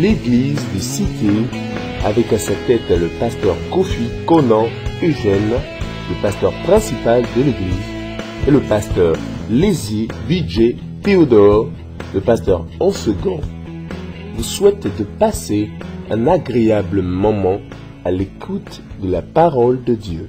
l'église de Cité, avec à sa tête le pasteur Kofi Conan Eugène, le pasteur principal de l'église, et le pasteur Lézy Vijay Théodore, le pasteur en second, vous souhaite de passer un agréable moment à l'écoute de la parole de Dieu.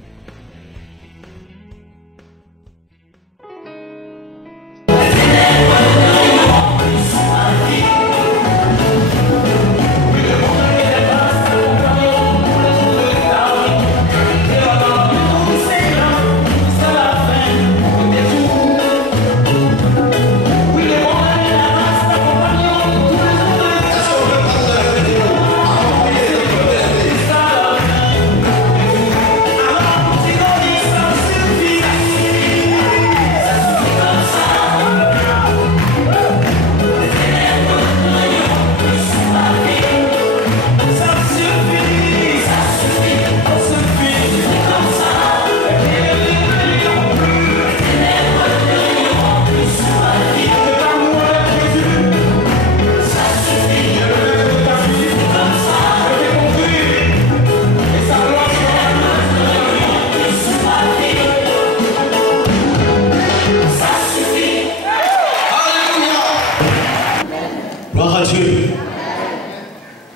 Gloire à Dieu.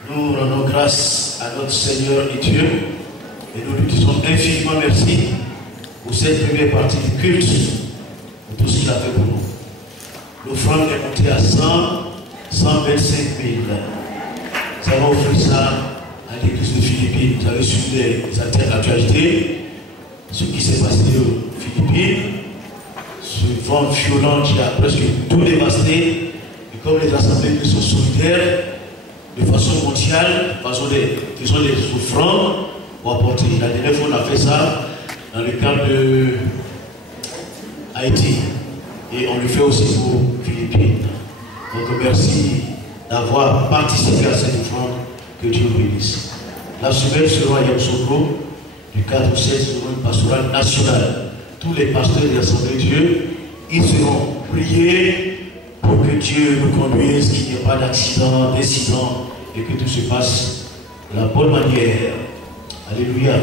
Nous rendons grâce à notre Seigneur et Dieu et nous lui disons infiniment merci pour cette première partie du culte, pour tout ce qu'il a fait pour nous. L'offrande est montée à 125 000. Nous avons offert ça à l'église de Philippines. Vous avez suivi les actualités, ce qui s'est passé aux Philippines, ce vent violent qui a presque tout dévasté. Et comme les assemblées sont solidaires, de façon mondiale, faisons des offrandes pour apporter. La dernière fois, on a fait ça dans le cadre de Haïti. Et on le fait aussi pour Philippines. Donc merci d'avoir participé à cette offrande. Que Dieu vous bénisse. La semaine sera à Yamoussoukro, du 4 au 16, sur une pastorale nationale. Tous les pasteurs de l'Assemblée de Dieu, ils seront priés pour que Dieu nous conduise, qu'il n'y ait pas d'accident, d'incident, et que tout se passe de la bonne manière. Alléluia.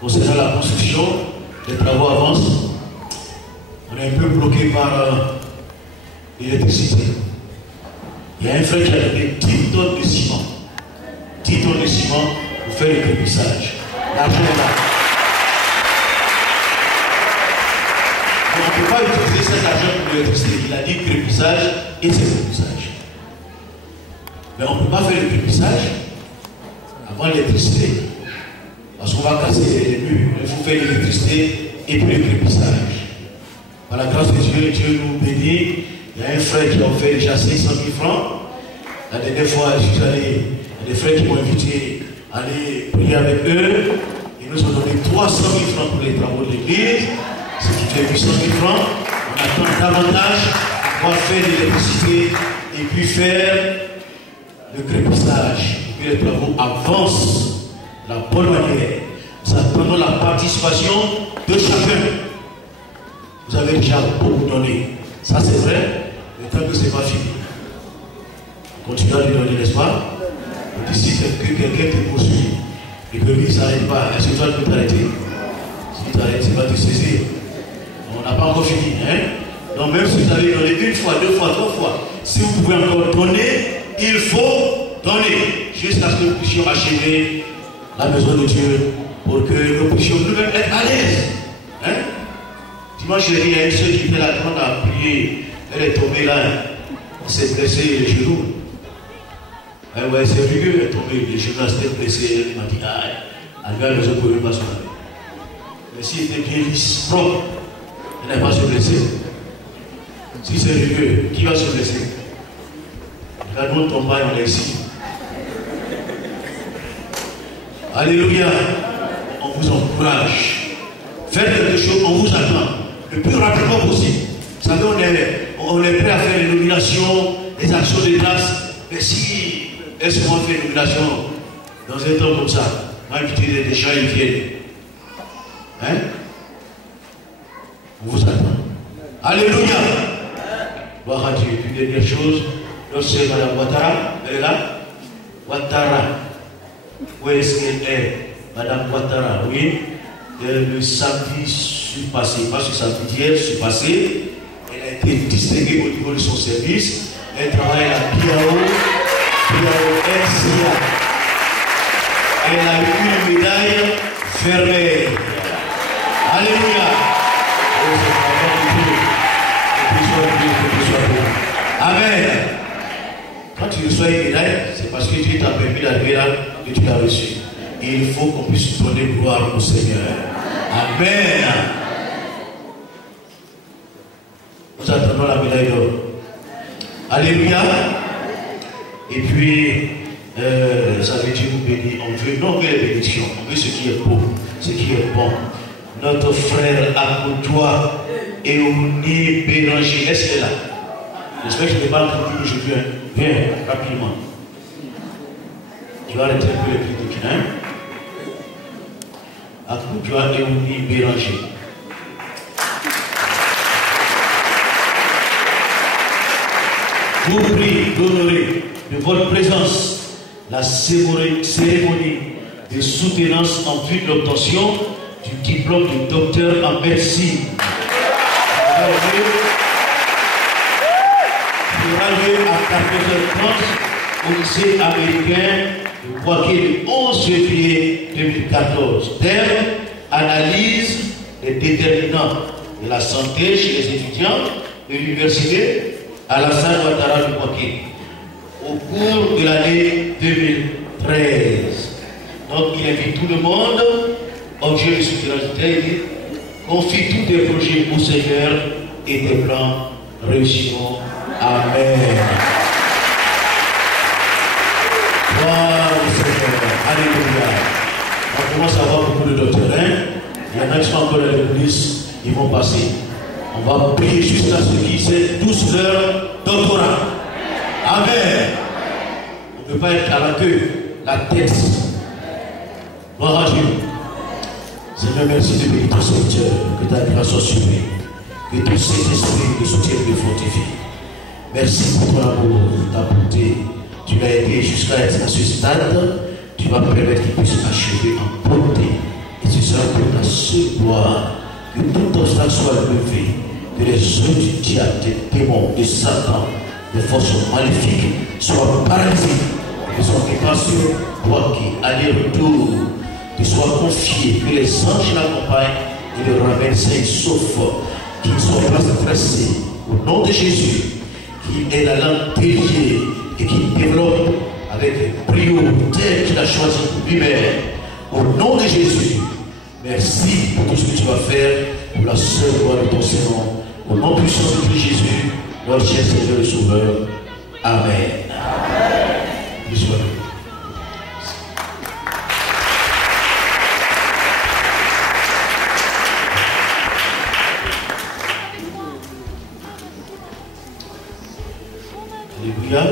Concernant la construction, les travaux avancent. On est un peu bloqué par l'électricité. Il y a un frère qui a donné 10 tonnes de ciment. 10 tonnes de ciment pour faire le crépissage. L'argent est là. On ne peut pas utiliser cet argent pour l'électricité. Il a dit crépissage et c'est crépissage. Mais on ne peut pas faire le crépissage avant l'électricité. Parce qu'on va casser les murs. Il faut faire l'électricité et puis le crépissage. Par la grâce de Dieu, Dieu nous bénit. Il y a un frère qui a fait déjà 500 000 francs. La dernière fois, je suis allé, il y a des frères qui m'ont invité à aller prier avec eux. Ils nous ont donné 300 000 francs pour les travaux de l'église. Ce qui fait 800 000 francs. On attend davantage pour pouvoir faire de l'électricité et puis faire le crépissage. Et puis les travaux avancent de la bonne manière. Nous attendons la participation de chacun. Vous avez déjà beaucoup donné. Ça c'est vrai, mais tant que ce n'est pas fini. Continuez à lui donner l'espoir. D'ici que quelqu'un te poursuit et que lui, ça n'arrête pas. Est-ce que toi tu peux t'arrêter? Si tu t'arrêtes, c'est pas te saisir. On n'a pas encore fini. Hein? Donc même si vous avez donné une fois, deux fois, trois fois, si vous pouvez encore donner, il faut donner jusqu'à ce que nous puissions achever la maison de Dieu pour que nous puissions nous-mêmes être à l'aise. Hein? Dimanche dernier, il y a une soeur qui était là, quand on a prié, elle est tombée là, elle s'est blessée les genoux. Ouais, c'est rigueux, elle est tombée, les genoux, elle s'était blessée, elle m'a dit, ah, elle va les autres pour ne pas se laver. Mais si elle était bien lisse, propre, elle n'a pas se blesser. Si c'est rigueux, qui va se blesser? Quand nous tombons, on est ici. Alléluia, on vous encourage. Faites quelque chose, on vous attend. Le plus rapidement possible. Vous savez, on est prêt à faire les nominations, les actions de grâce. Mais si est-ce qu'on fait une nomination dans un temps comme ça, on va inviter des gens, ils viennent. Hein? On vous attend. Alléluia. Gloire à Dieu. Une dernière chose, Notre sœur Madame Ouattara, elle est là? Ouattara. Où est-ce qu'elle est? Madame Ouattara, oui. Le samedi passé, pas ce samedi d'hier, ce passé, elle a été distinguée au niveau de son service. Elle travaille à la PIAO RCA. Elle a eu une médaille fermée. Alléluia. Amen. Quand tu reçois une médaille, c'est parce que Dieu t'a permis d'arriver là que tu l'as reçu. Et il faut qu'on puisse donner gloire au Seigneur. Amen. Nous attendons la médaille d'or. Alléluia. Et puis, ça veut dire vous bénir. On veut les bénédictions. On veut ce qui est beau, ce qui est bon. Notre frère Akoudjoa Eouni Béranger, est-ce qu'elle est là? J'espère que je n'ai pas entendu aujourd'hui. Viens, rapidement. Tu vas arrêter un peu les critiques. Hein? Akoudjoa Eouni Béranger. Vous prie d'honorer de votre présence la cérémonie de soutenance en vue de l'obtention du diplôme de docteur en médecine. Qui aura lieu à 14h30 au lycée américain de Poitiers le 11 février 2014. Thème: analyse des déterminants de la santé chez les étudiants de l'université Alassane Ouattara de Poitiers au cours de l'année 2013. Donc il invite tout le monde, objet de soutenance, confie tous tes projets au Seigneur et tes plans réussiront. Amen. Gloire au Seigneur. Alléluia. On commence à avoir beaucoup de docteurs. Il y en a qui sont encore dans les coulisses, ils vont passer. On va prier jusqu'à ce qu'ils aient tous leur doctorat. Amen. On ne peut pas être à la queue, la tête. Gloire à Dieu. Seigneur, merci de bénir ton Seigneur, que ta grâce soit sur lui, que tous ces esprits de soutien de fortifient. Merci pour ton amour, ta bonté. Tu l'as aidé jusqu'à être à ce stade. Tu vas permettre qu'il puisse achever en beauté. Et ce sera pour ta seule gloire. Que tout obstacle soit levé. Que les œuvres du diable, des démons, de Satan, des forces maléfiques soient paralysées. Que son dépension, quoi qu'il aller-retour, te soit confié. Que les anges l'accompagnent et le ramènent sain et sauf. Qu'ils soient pas stressés. Au nom de Jésus, qui est la langue dédiée et qui développe avec brio tel qu'il a choisi pour lui-même. Au nom de Jésus, merci pour tout ce que tu vas faire pour la seule gloire de ton Seigneur. Au nom puissant de Christ Jésus, notre cher Seigneur et Sauveur. Amen. Amen. Alléluia.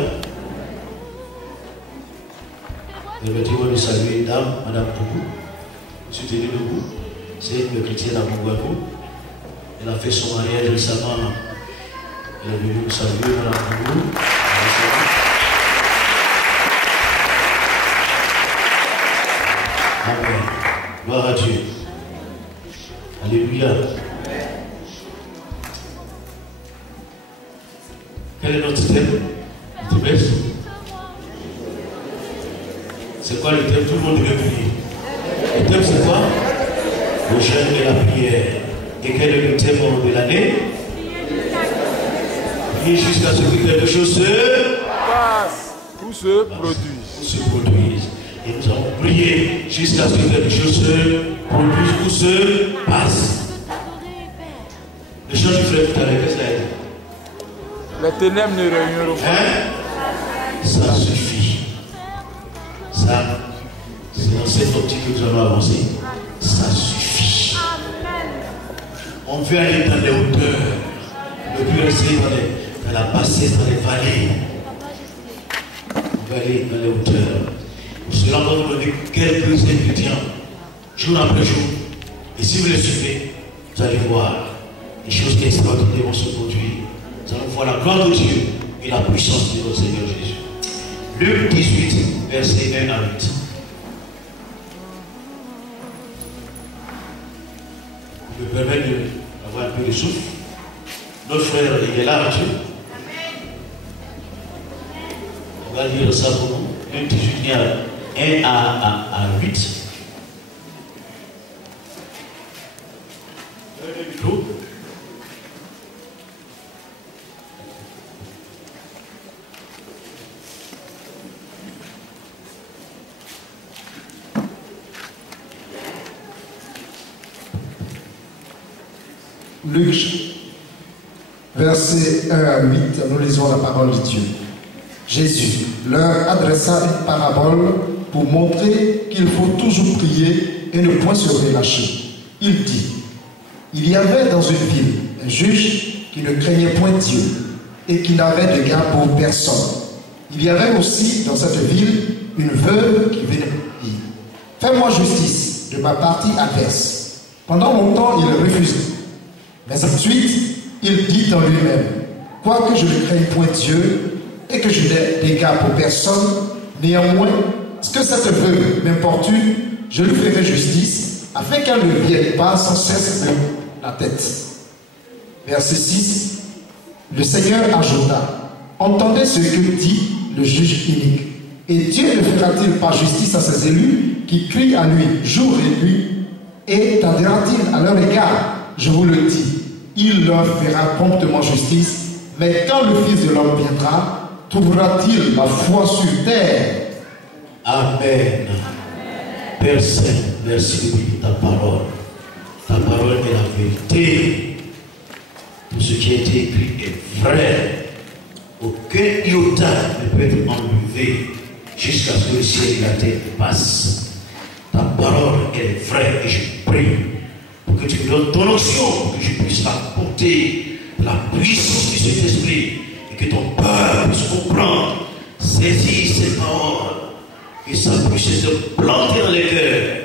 Permettez-moi de saluer une dame, Madame Pougou. Je suis tenu debout. C'est une chrétienne à Mouguakou. Elle a fait son mariage récemment. Elle est venue nous saluer, Madame Pougou. Amen. Gloire à Dieu. Alléluia. Quel est notre thème? Tu te laisses? C'est quoi le thème? Tout le monde devait prier. Le thème c'est quoi? Le jeûne et la prière. Et quel est le thème de l'année? Prier jusqu'à ce que quelque chose se passe. Tout se produise. Tout se produise. Et nous allons prier jusqu'à ce que quelque chose se produise ou se passe. Le chant du frère tout à l'heure, qu'est-ce qu'il a dit? Les ténèbres ne régneront pas. Ça suffit. Ça, c'est dans cette optique que nous allons avancer. Ça suffit. On veut aller dans les hauteurs. On ne veut plus rester dans la bassesse, dans les vallées. On veut aller dans les hauteurs. Pour cela, on va vous donner quelques ingrédients, jour après jour. Et si vous les suivez, vous allez voir les choses extraordinaires vont se produire. Nous allons voir la gloire de Dieu et la puissance de notre Seigneur Jésus. Luc 18, versets 1 à 8. Vous me permettez d'avoir un peu de souffle. Notre frère, il est là, Dieu. On va lire ça pour nous. Luc 18, 1 à 8. Luc, versets 1 à 8, nous lisons la parole de Dieu. Jésus leur adressa une parabole pour montrer qu'il faut toujours prier et ne point se relâcher. Il dit, il y avait dans une ville un juge qui ne craignait point Dieu et qui n'avait de garde pour personne. Il y avait aussi dans cette ville une veuve qui venait dire, fais-moi justice de ma partie adverse. Pendant longtemps, il refusait. Mais ensuite, il dit en lui-même, quoique je ne craigne point Dieu et que je n'ai d'égard pour personne, néanmoins, ce que cette veuve m'importune, je lui ferai justice, afin qu'elle ne vienne pas sans cesse de la tête. Verset 6, le Seigneur ajouta, entendez ce que dit le juge inique. Et Dieu ne fera-t-il pas justice à ses élus qui crient à lui jour et nuit, et tardera-t-il à leur égard? Je vous le dis, il leur fera promptement justice, mais quand le Fils de l'homme viendra, trouvera-t-il la foi sur terre? Amen. Père Saint, merci pour ta parole. Ta parole est la vérité. Tout ce qui a été écrit est vrai. Aucun iota ne peut être enlevé jusqu'à ce que le ciel et la terre passent. Ta parole est vraie et je prie pour que tu me donnes ton onction, pour que je puisse apporter la puissance du Saint-Esprit et que ton peuple puisse comprendre, saisir ces paroles, que ça puisse se planter dans les cœurs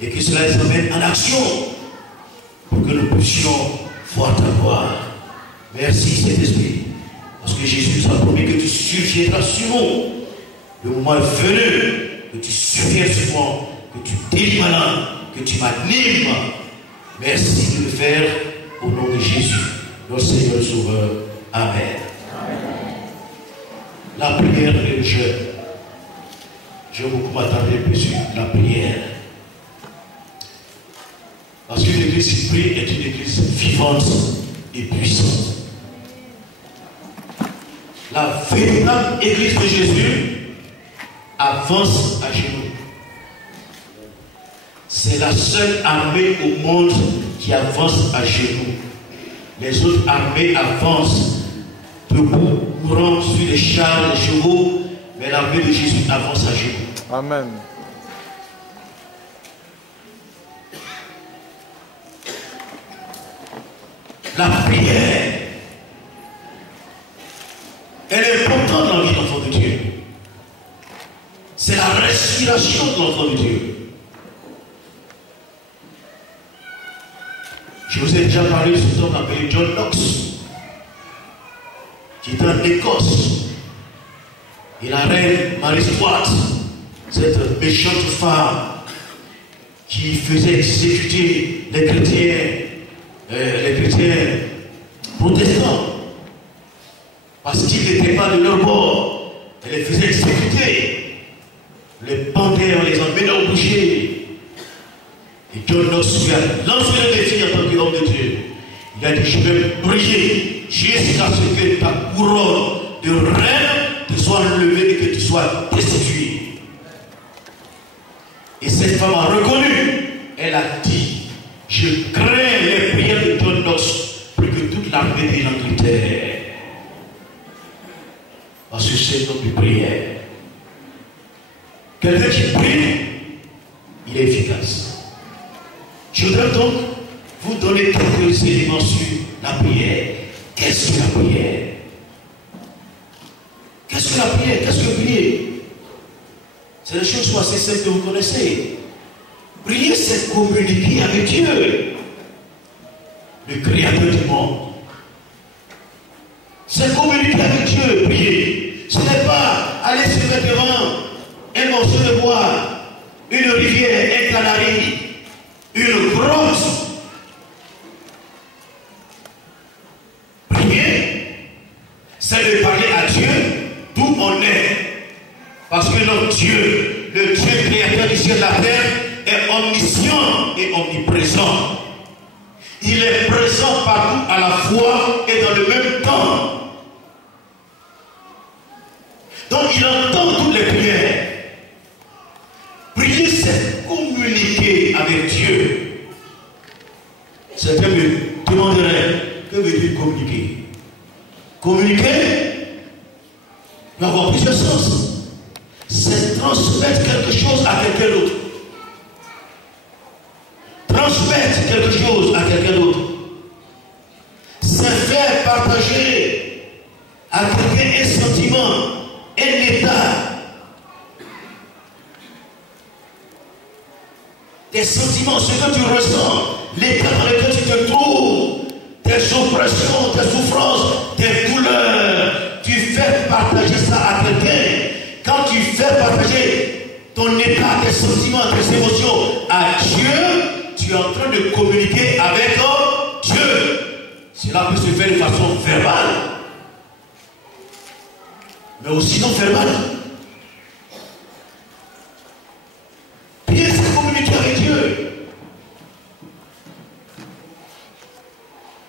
et que cela les amène en action pour que nous puissions voir ta gloire. Merci Saint-Esprit, parce que Jésus a promis que tu surviendras sur nous. Le moment est venu que tu surviennes sur moi, que tu délivres malade, que tu m'animes. Merci de le faire au nom de Jésus, notre Seigneur et Sauveur. Amen. La prière et le jeûne. Je vais beaucoup m'attarder un peu sur la prière. Parce que l'église qui prie est une église vivante et puissante. La véritable église de Jésus avance à genoux. C'est la seule armée au monde qui avance à genoux. Les autres armées avancent debout, mourant sur les chars, les chevaux, mais l'armée de Jésus avance à genoux. Amen. La prière, elle est importante dans la vie de l'enfant de Dieu. C'est la respiration de l'enfant de Dieu. Je vous ai déjà parlé de cet homme appelé John Knox, qui est en Écosse. Et la reine Marie Stuart, cette méchante femme qui faisait exécuter les chrétiens protestants, parce qu'ils n'étaient pas de leur bord, elle les faisait exécuter, les pendaient, on les emmenait au boucher. Et John Knox lui a lancé le défi en tant qu'homme de Dieu. Il a dit, je vais prier jusqu'à ce que ta couronne de reine te soit enlevée et que tu sois destitué. Et cette femme a reconnu, elle a dit, je crains les prières de John Knox plus que toute l'armée de l'Angleterre. Parce que c'est un homme de prière. Quelqu'un qui prie, il est efficace. Je voudrais donc vous donner quelques éléments sur la prière. Qu'est-ce que la prière? Qu'est-ce que la prière? Qu'est-ce que prier? C'est des choses assez simples que vous connaissez. Prier, c'est communiquer avec Dieu, le Créateur du monde. C'est communiquer avec Dieu, prier. Ce n'est pas aller se mettre devant un morceau de bois, une rivière, un canari, une grotte. Prier, c'est de parler à Dieu d'où on est. Parce que notre Dieu, le Dieu créateur du ciel et de la terre, est omniscient et omniprésent. Il est présent partout à la fois et dans le même temps. Donc il entend toutes les prières. Prier, c'est communiquer avec Dieu. Certains me demanderaient, que veut dire communiquer? Communiquer peut avoir plusieurs sens. C'est transmettre quelque chose à quelqu'un d'autre. Transmettre quelque chose à quelqu'un d'autre. C'est faire partager à quelqu'un un sentiment, un état. Tes sentiments, ce que tu ressens, l'état dans lequel tu te trouves, tes oppressions, tes souffrances, tes douleurs, tu fais partager ça à quelqu'un. Quand tu fais partager ton état, tes sentiments, tes émotions à Dieu, tu es en train de communiquer avec Dieu. Cela peut se faire de façon verbale, mais aussi non verbale. Prier, c'est communiquer avec Dieu.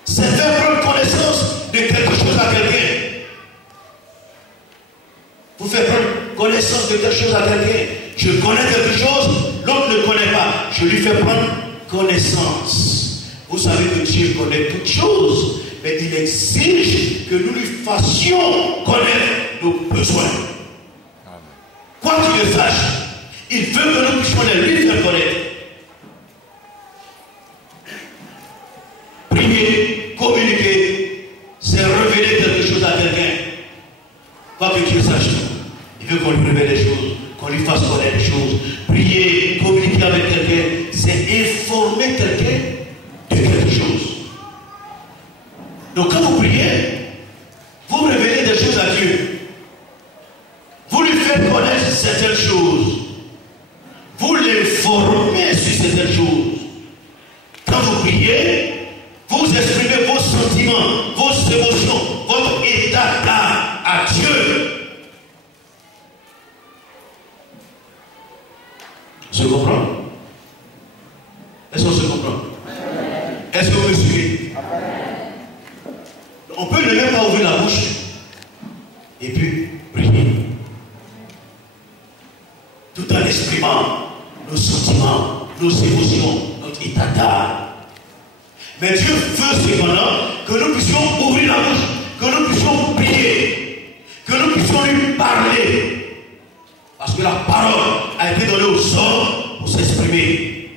C'est faire prendre connaissance de quelque chose à quelqu'un. Vous faites prendre connaissance de quelque chose à quelqu'un. Je connais quelque chose, l'autre ne connaît pas. Je lui fais prendre connaissance. Vous savez que Dieu connaît toutes choses, mais il exige que nous lui fassions connaître nos besoins. Quoi qu'il le sache, il veut que nous puissions les lui faire connaître. Prier, communiquer, c'est révéler quelque chose à quelqu'un. Quoi que Dieu sache, il veut qu'on lui révèle des choses, qu'on lui fasse connaître des choses. Prier, communiquer avec quelqu'un, c'est informer quelqu'un de quelque chose. Donc quand vous priez, vous révélez des choses à Dieu. Vous lui faites connaître certaines choses. Vous l'informez sur certaines choses. Quand vous priez, vous exprimez vos sentiments, vos émotions, votre état d'âme à Dieu. Se comprend? Est-ce qu'on se comprend? Est-ce que vous me suivez? On peut ne même pas ouvrir la bouche et puis prier. Tout en exprimant nos sentiments, nos émotions, notre état d'âme. Mais Dieu veut cependant que nous puissions ouvrir la bouche, que nous puissions prier, que nous puissions lui parler. Parce que la parole a été donnée aux hommes pour s'exprimer.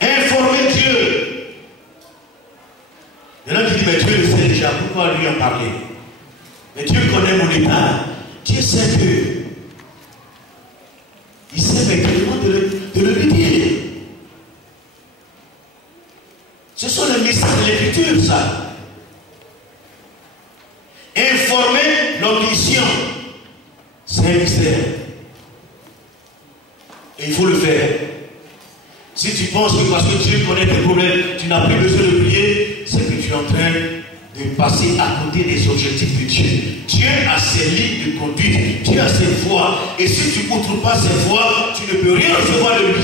Informer Dieu. Il y en a qui disent, mais Dieu le sait déjà, pourquoi lui en parler? Mais Dieu connaît mon état. Dieu sait que. Il sait mais de le lui dire. Ce sont les mystères de l'Écriture, ça. Informer l'omniscient, c'est un mystère. Et il faut le faire. Si tu penses que parce que Dieu connaît tes problèmes, tu n'as plus besoin de prier, c'est que tu es en train de passer à côté des objectifs de Dieu. Dieu a ses lignes de conduite, Dieu a ses voies. Et si tu ne contrôles pas ses voies, tu ne peux rien recevoir de lui.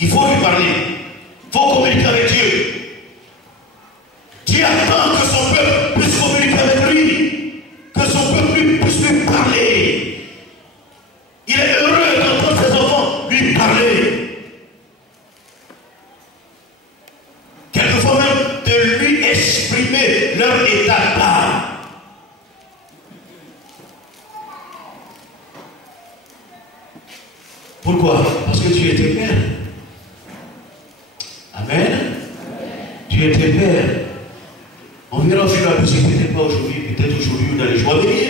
Il faut lui parler. Il faut communiquer avec Dieu. Dieu attend que son peuple puisse communiquer avec lui, que son peuple puisse lui parler. Il est heureux d'entendre ses enfants lui parler. Quelquefois même de lui exprimer leur état d'âme. Pourquoi? Parce que tu es tes pères. Amen. Tu es tes pères. On verra au fur et à mesure, peut-être pas aujourd'hui, peut-être aujourd'hui ou dans les jours à venir,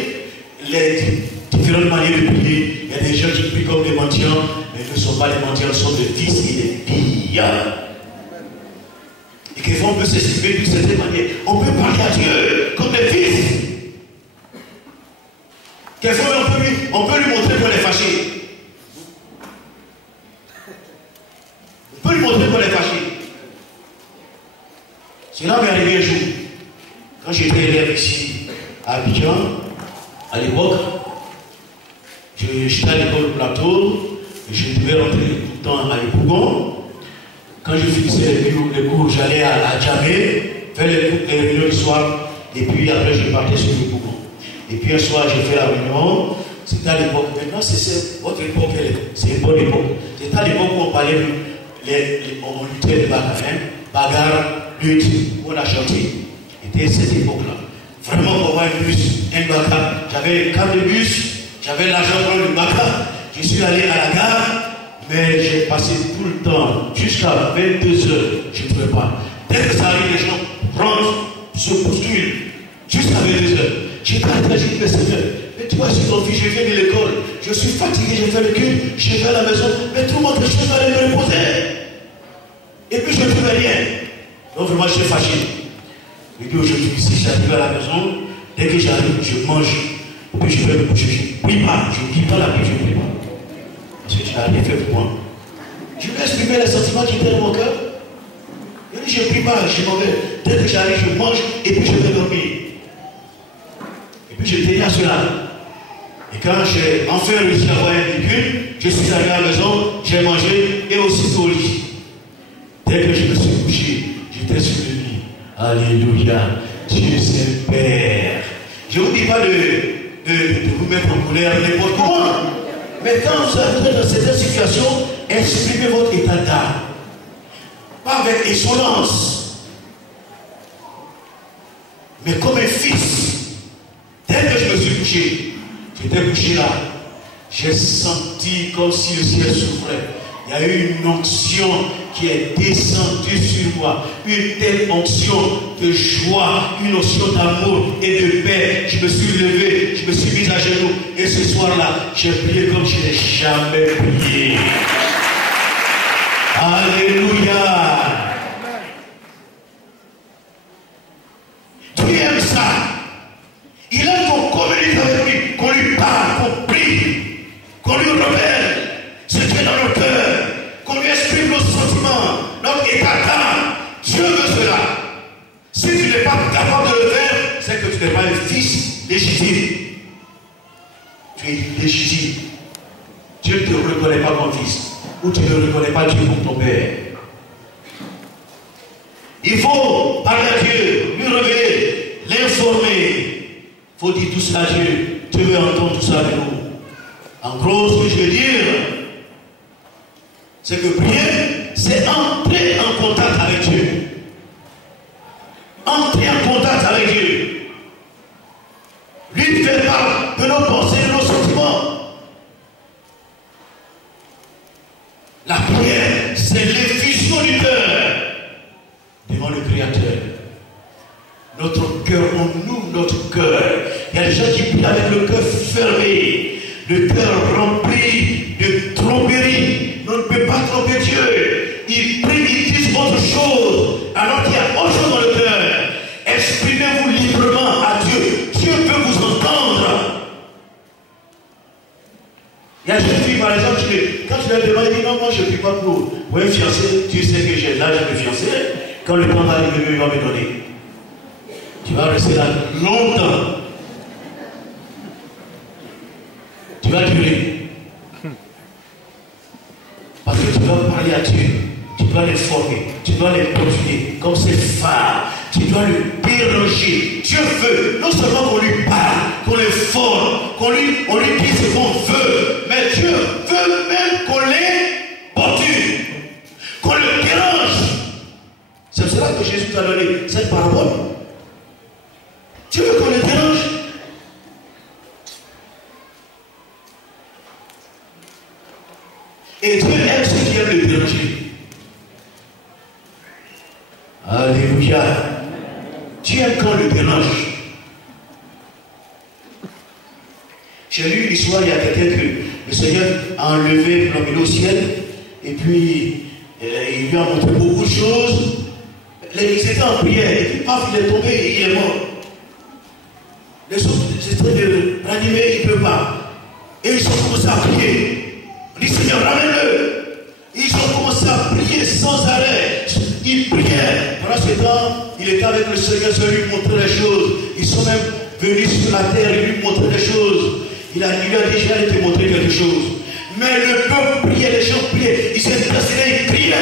les différentes manières de prier. Il y a des gens qui prient comme des mendiants, mais ils ne sont pas des mendiants, ils sont des fils et des filles Et quelquefois on peut s'exprimer d'une certaine manière. On peut parler à Dieu comme des fils. Quelquefois on peut lui montrer qu'on est fâché. On peut lui montrer qu'on est fâché. Cela m'est arrivé un jour. Quand j'étais élève ici à Abidjan, à l'époque, j'étais à l'école Plateau, et je devais rentrer tout le temps à Épougon. Quand je finissais les cours, j'allais à Djamé, faire les réunions du soir, et puis après je partais sur Épougon. Et puis un soir, j'ai fait la réunion. C'était à l'époque, maintenant c'est votre époque, c'est une bonne époque. C'était à l'époque où on parlait on luttait les bagarres, lutte, où on a chanté. C'était cette époque-là. Vraiment pour moi, un bagarre. J'avais un câble de bus, j'avais l'argent pour le bagarre. Je suis allé à la gare, mais j'ai passé tout le temps, jusqu'à 22 heures, je ne trouvais pas. Dès que ça arrive, les gens rentrent, se bousculent, jusqu'à 22 heures. J'étais à la j'ai dit, mais tu vois, si ton fils, je viens de l'école, je suis fatigué, j'ai fait le culte, je vais à la maison, mais tout le monde, je suis allé me reposer. Et puis je ne trouvais rien. Donc vraiment, je suis fâché. Je dis aujourd'hui, si j'arrive à la maison, dès que j'arrive, je mange, et puis je vais me coucher. Je ne prie pas, je ne dis pas la pluie, je ne prie pas. Parce que tu n'as rien fait pour moi. Je vais exprimer les sentiments qui étaient dans mon cœur. Et je ne prie pas, je m'en vais. Dès que j'arrive, je mange, et puis je vais dormir. Et puis je tenais à cela. Et quand j'ai enfin réussi à avoir un véhicule, je suis allé à la maison, j'ai mangé et aussi au lit. Dès que je me suis couché, j'étais sur le lit. Alléluia. Dieu c'est le Père. Je ne vous dis pas de vous mettre en colère n'importe comment. Mais quand vous êtes dans cette situation, exprimez votre état d'âme. Pas avec insolence. Mais comme un fils. Dès que je me suis couché, j'étais couché là, j'ai senti comme si le ciel s'ouvrait. Il y a eu une onction qui est descendue sur moi. Une telle onction de joie, une onction d'amour et de paix. Je me suis levé, je me suis mis à genoux. Et ce soir-là, j'ai prié comme je n'ai jamais prié. Alléluia. Tu aimes ça? Il aime qu'on communique avec lui, qu'on lui parle, qu'on prie, qu'on lui révèle ce qui est dans nos cœurs, qu'on lui exprime nos sentiments, notre état d'âme. Dieu veut cela. Si tu n'es pas capable de le faire, c'est que tu n'es pas un fils légitime. Tu es légitime. Dieu ne te reconnaît pas comme fils, ou tu ne reconnais pas Dieu comme ton Père. Il faut parler à Dieu, lui révéler, l'informer. Il faut dire tout ça à Dieu. Dieu veut entendre tout ça avec nous. En gros, ce que je veux dire, c'est que prier, c'est entrer en contact avec Dieu. Entrer en contact avec Dieu. Lui faire part de nos pensées, de nos sentiments. La prière, c'est l'effusion du cœur devant le Créateur. Notre cœur, en nous, notre cœur. Il y a des gens qui prient avec le cœur fermé, le cœur rempli de tromperie. On ne peut pas tromper Dieu. Ils prient, ils disent autre chose, alors qu'il y a autre chose dans le cœur. Exprimez-vous librement à Dieu. Dieu peut vous entendre. Il y a des filles, par exemple, quand tu leur demandes, ils disent non, moi je ne prie pas pour un fiancé. Tu sais que j'ai l'âge de fiancé. Quand le temps va arriver, il va me donner. Tu vas rester là longtemps. Tu vas durer. Parce que tu dois parler à Dieu. Tu dois les former. Tu dois les continuer comme ces phares. Tu dois le déranger. Dieu veut non seulement qu'on lui parle, qu'on le forme, qu'on lui dise ce qu'on veut, mais Dieu veut même qu'on les portune, qu'on le dérange. C'est cela que Jésus t'a donné cette parabole. Dieu veut qu'on le dérange. Et Dieu aime ceux qui aiment le déranger. Alléluia. Dieu aime quand on le dérange. J'ai lu l'histoire, il y a quelqu'un que le Seigneur a enlevé, l'emmené au ciel, et puis il lui a montré beaucoup de choses. ils étaient en prière, et puis paf, il est tombé et il est mort. Les autres étaient de ranimer, il ne peut pas. Et ils ont commencé à prier. On dit Seigneur, ramène-le. Ils ont commencé à prier sans arrêt. Ils priaient. Pendant ce temps, il était avec le Seigneur, je lui montrer les choses. Ils sont même venus sur la terre, il lui montrer des choses. Il lui a dit, j'allais te montrer quelque chose. Mais le peuple priait, les gens priaient. Ils s'étaient assis, ils priaient.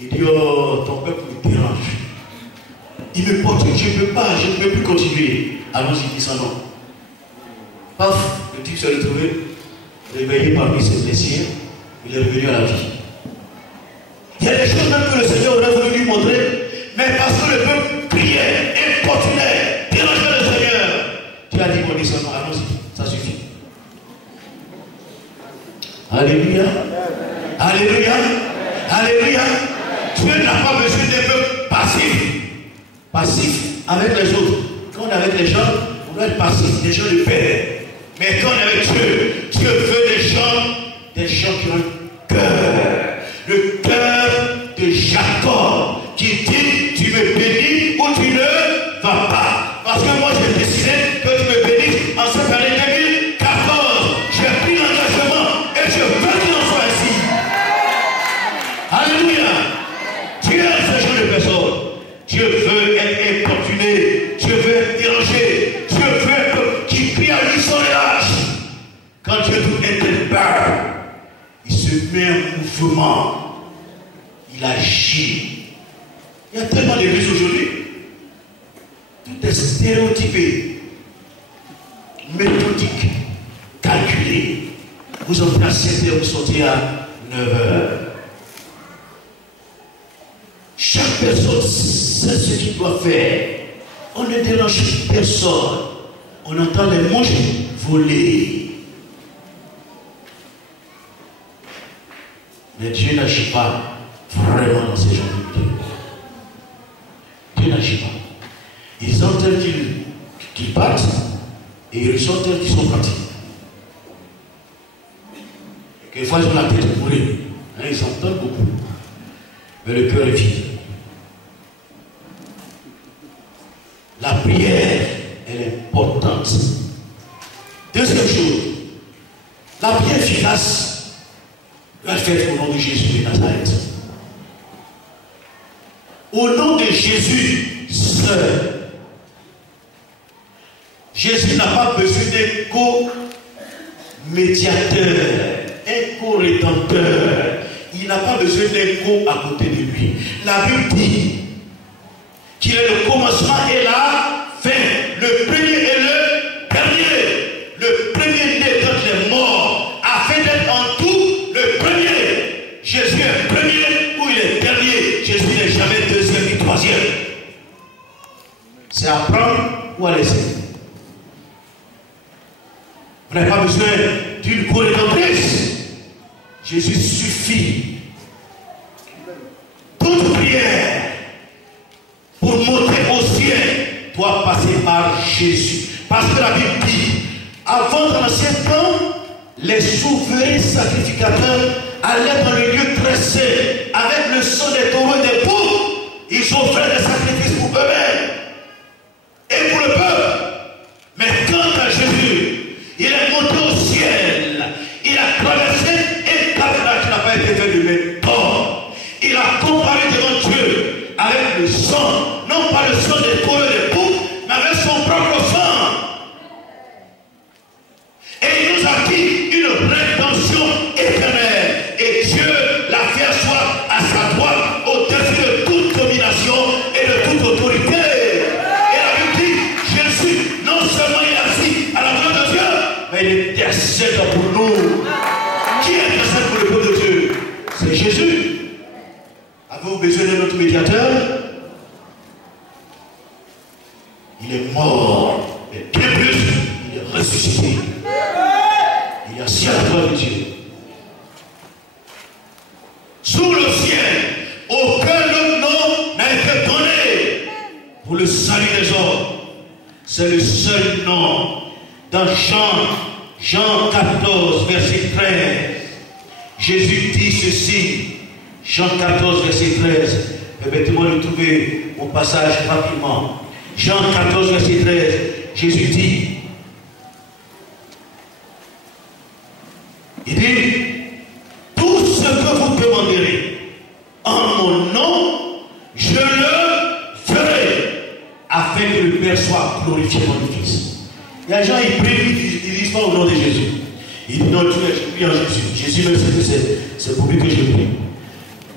Il dit, oh, ton peuple me dérange. Il me porte, je ne peux pas, je ne peux plus continuer. Allons-y, il dit ça non. Paf, le type s'est retrouvé, réveillé parmi ses blessures, il est revenu à la vie. Il y a des choses même que le Seigneur aurait voulu lui montrer, mais parce que le peuple priait, importunait, dérangeait le Seigneur. Dieu a dit, bon, dis ça non, allons-y, ça suffit. Alléluia. Alléluia. Alléluia. Dieu n'a pas besoin des peuples passifs. Passifs avec les autres. Quand on est avec les gens, on doit être passif, des gens de paix. Mais quand on est avec Dieu, Dieu veut des gens qui ont un cœur. Le cœur de Jacob qui dit, tu me bénis ou tu ne vas pas. Parce que moi j'ai décidé que tu me bénisses en cette année 2014. J'ai pris l'engagement et je veux qu'il en soit ainsi. Alléluia. Dieu est ce genre de personne. Dieu veut être importuné. Dieu veut être dérangé. Dieu veut qu'il crie à lui son relâche. Quand Dieu nous interpelle, il se met en mouvement. Il agit. Il y a tellement d'églises aujourd'hui. Tout est stéréotypé, méthodique, calculé. Vous entrez à 7h, vous sortez à 9h. Chaque personne sait ce qu'il doit faire. On ne dérange personne. On entend les mouches voler. Mais Dieu n'agit pas vraiment dans ces gens de Dieu. Dieu n'agit pas. Ils entendent qu'ils partent et ils ressortent qu'ils sont partis. Et quelquefois ils ont la tête brûlée. Ils entendent beaucoup. Mais le cœur est vide. La prière, elle est importante. Deuxième chose, la prière efficace doit être faite au nom de Jésus de Nazareth. Au nom de Jésus seul. Jésus n'a pas besoin d'un co-médiateur, un co-rédempteur. Il n'a pas besoin d'un co à côté de lui. La Bible dit qu'il est le commencement et la fin, le premier et le dernier. Le premier né quand il est mort, afin d'être en tout le premier. Jésus est premier ou il est dernier. Jésus n'est jamais deuxième ni troisième. C'est à prendre ou à laisser. Vous n'avez pas besoin d'une co-rédemptrice. Jésus suffit. Toute prière pour monter au ciel doit passer par Jésus. Parce que la Bible dit, avant dans l'ancien temps, les souverains sacrificateurs allaient dans le lieu très saint avec le sang des taureaux et des boucs. Ils offraient des sacrifices pour eux-mêmes et pour le peuple. Mais quant à Jésus, il est monté au ciel. Il a traversé un tabernacle qui n'a pas été fait de même temps. Il a comparé devant Dieu avec le sang, non pas le sang des taureaux et des boucs, mais avec son propre sang. Et il nous a dit une rédemption éternelle. Et Dieu l'a fait asseoir à sa droite au-dessus de toute domination et de toute autorité. Et la Bible dit, Jésus, non seulement il a assis à la droite de Dieu, mais il intercède pour nous. Qui intercède pour le peuple de Dieu? C'est Jésus. Avez-vous besoin d'un autre médiateur? Il est mort, mais bien plus, il est ressuscité. Il est assis à la droite de Dieu. Sous le ciel, aucun autre nom n'a été donné pour le salut des hommes. C'est le seul nom. Dans Jean 14, verset 13, Jésus dit ceci. Jean 14, verset 13. Permettez-moi de trouver mon passage rapidement. Jean 14, verset 13. Jésus dit, il dit, tout ce que vous demanderez en mon nom, je le ferai, afin que le Père soit glorifié dans le Fils. Il y a des gens, ils prient, ils disent pas au nom de Jésus. Ils disent non, tu prie en Jésus. Jésus me sait que c'est pour lui que je prie.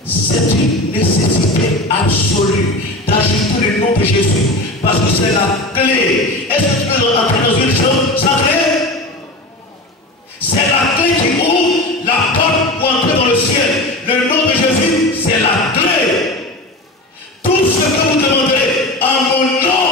C'est une nécessité absolue d'ajouter le nom de Jésus. Parce que c'est la clé. Est-ce que tu peux entrer dans une chambre sans clé? C'est la clé qui ouvre la porte pour entrer dans le ciel. Le nom de Jésus, c'est la clé. Tout ce que vous demanderez en mon nom.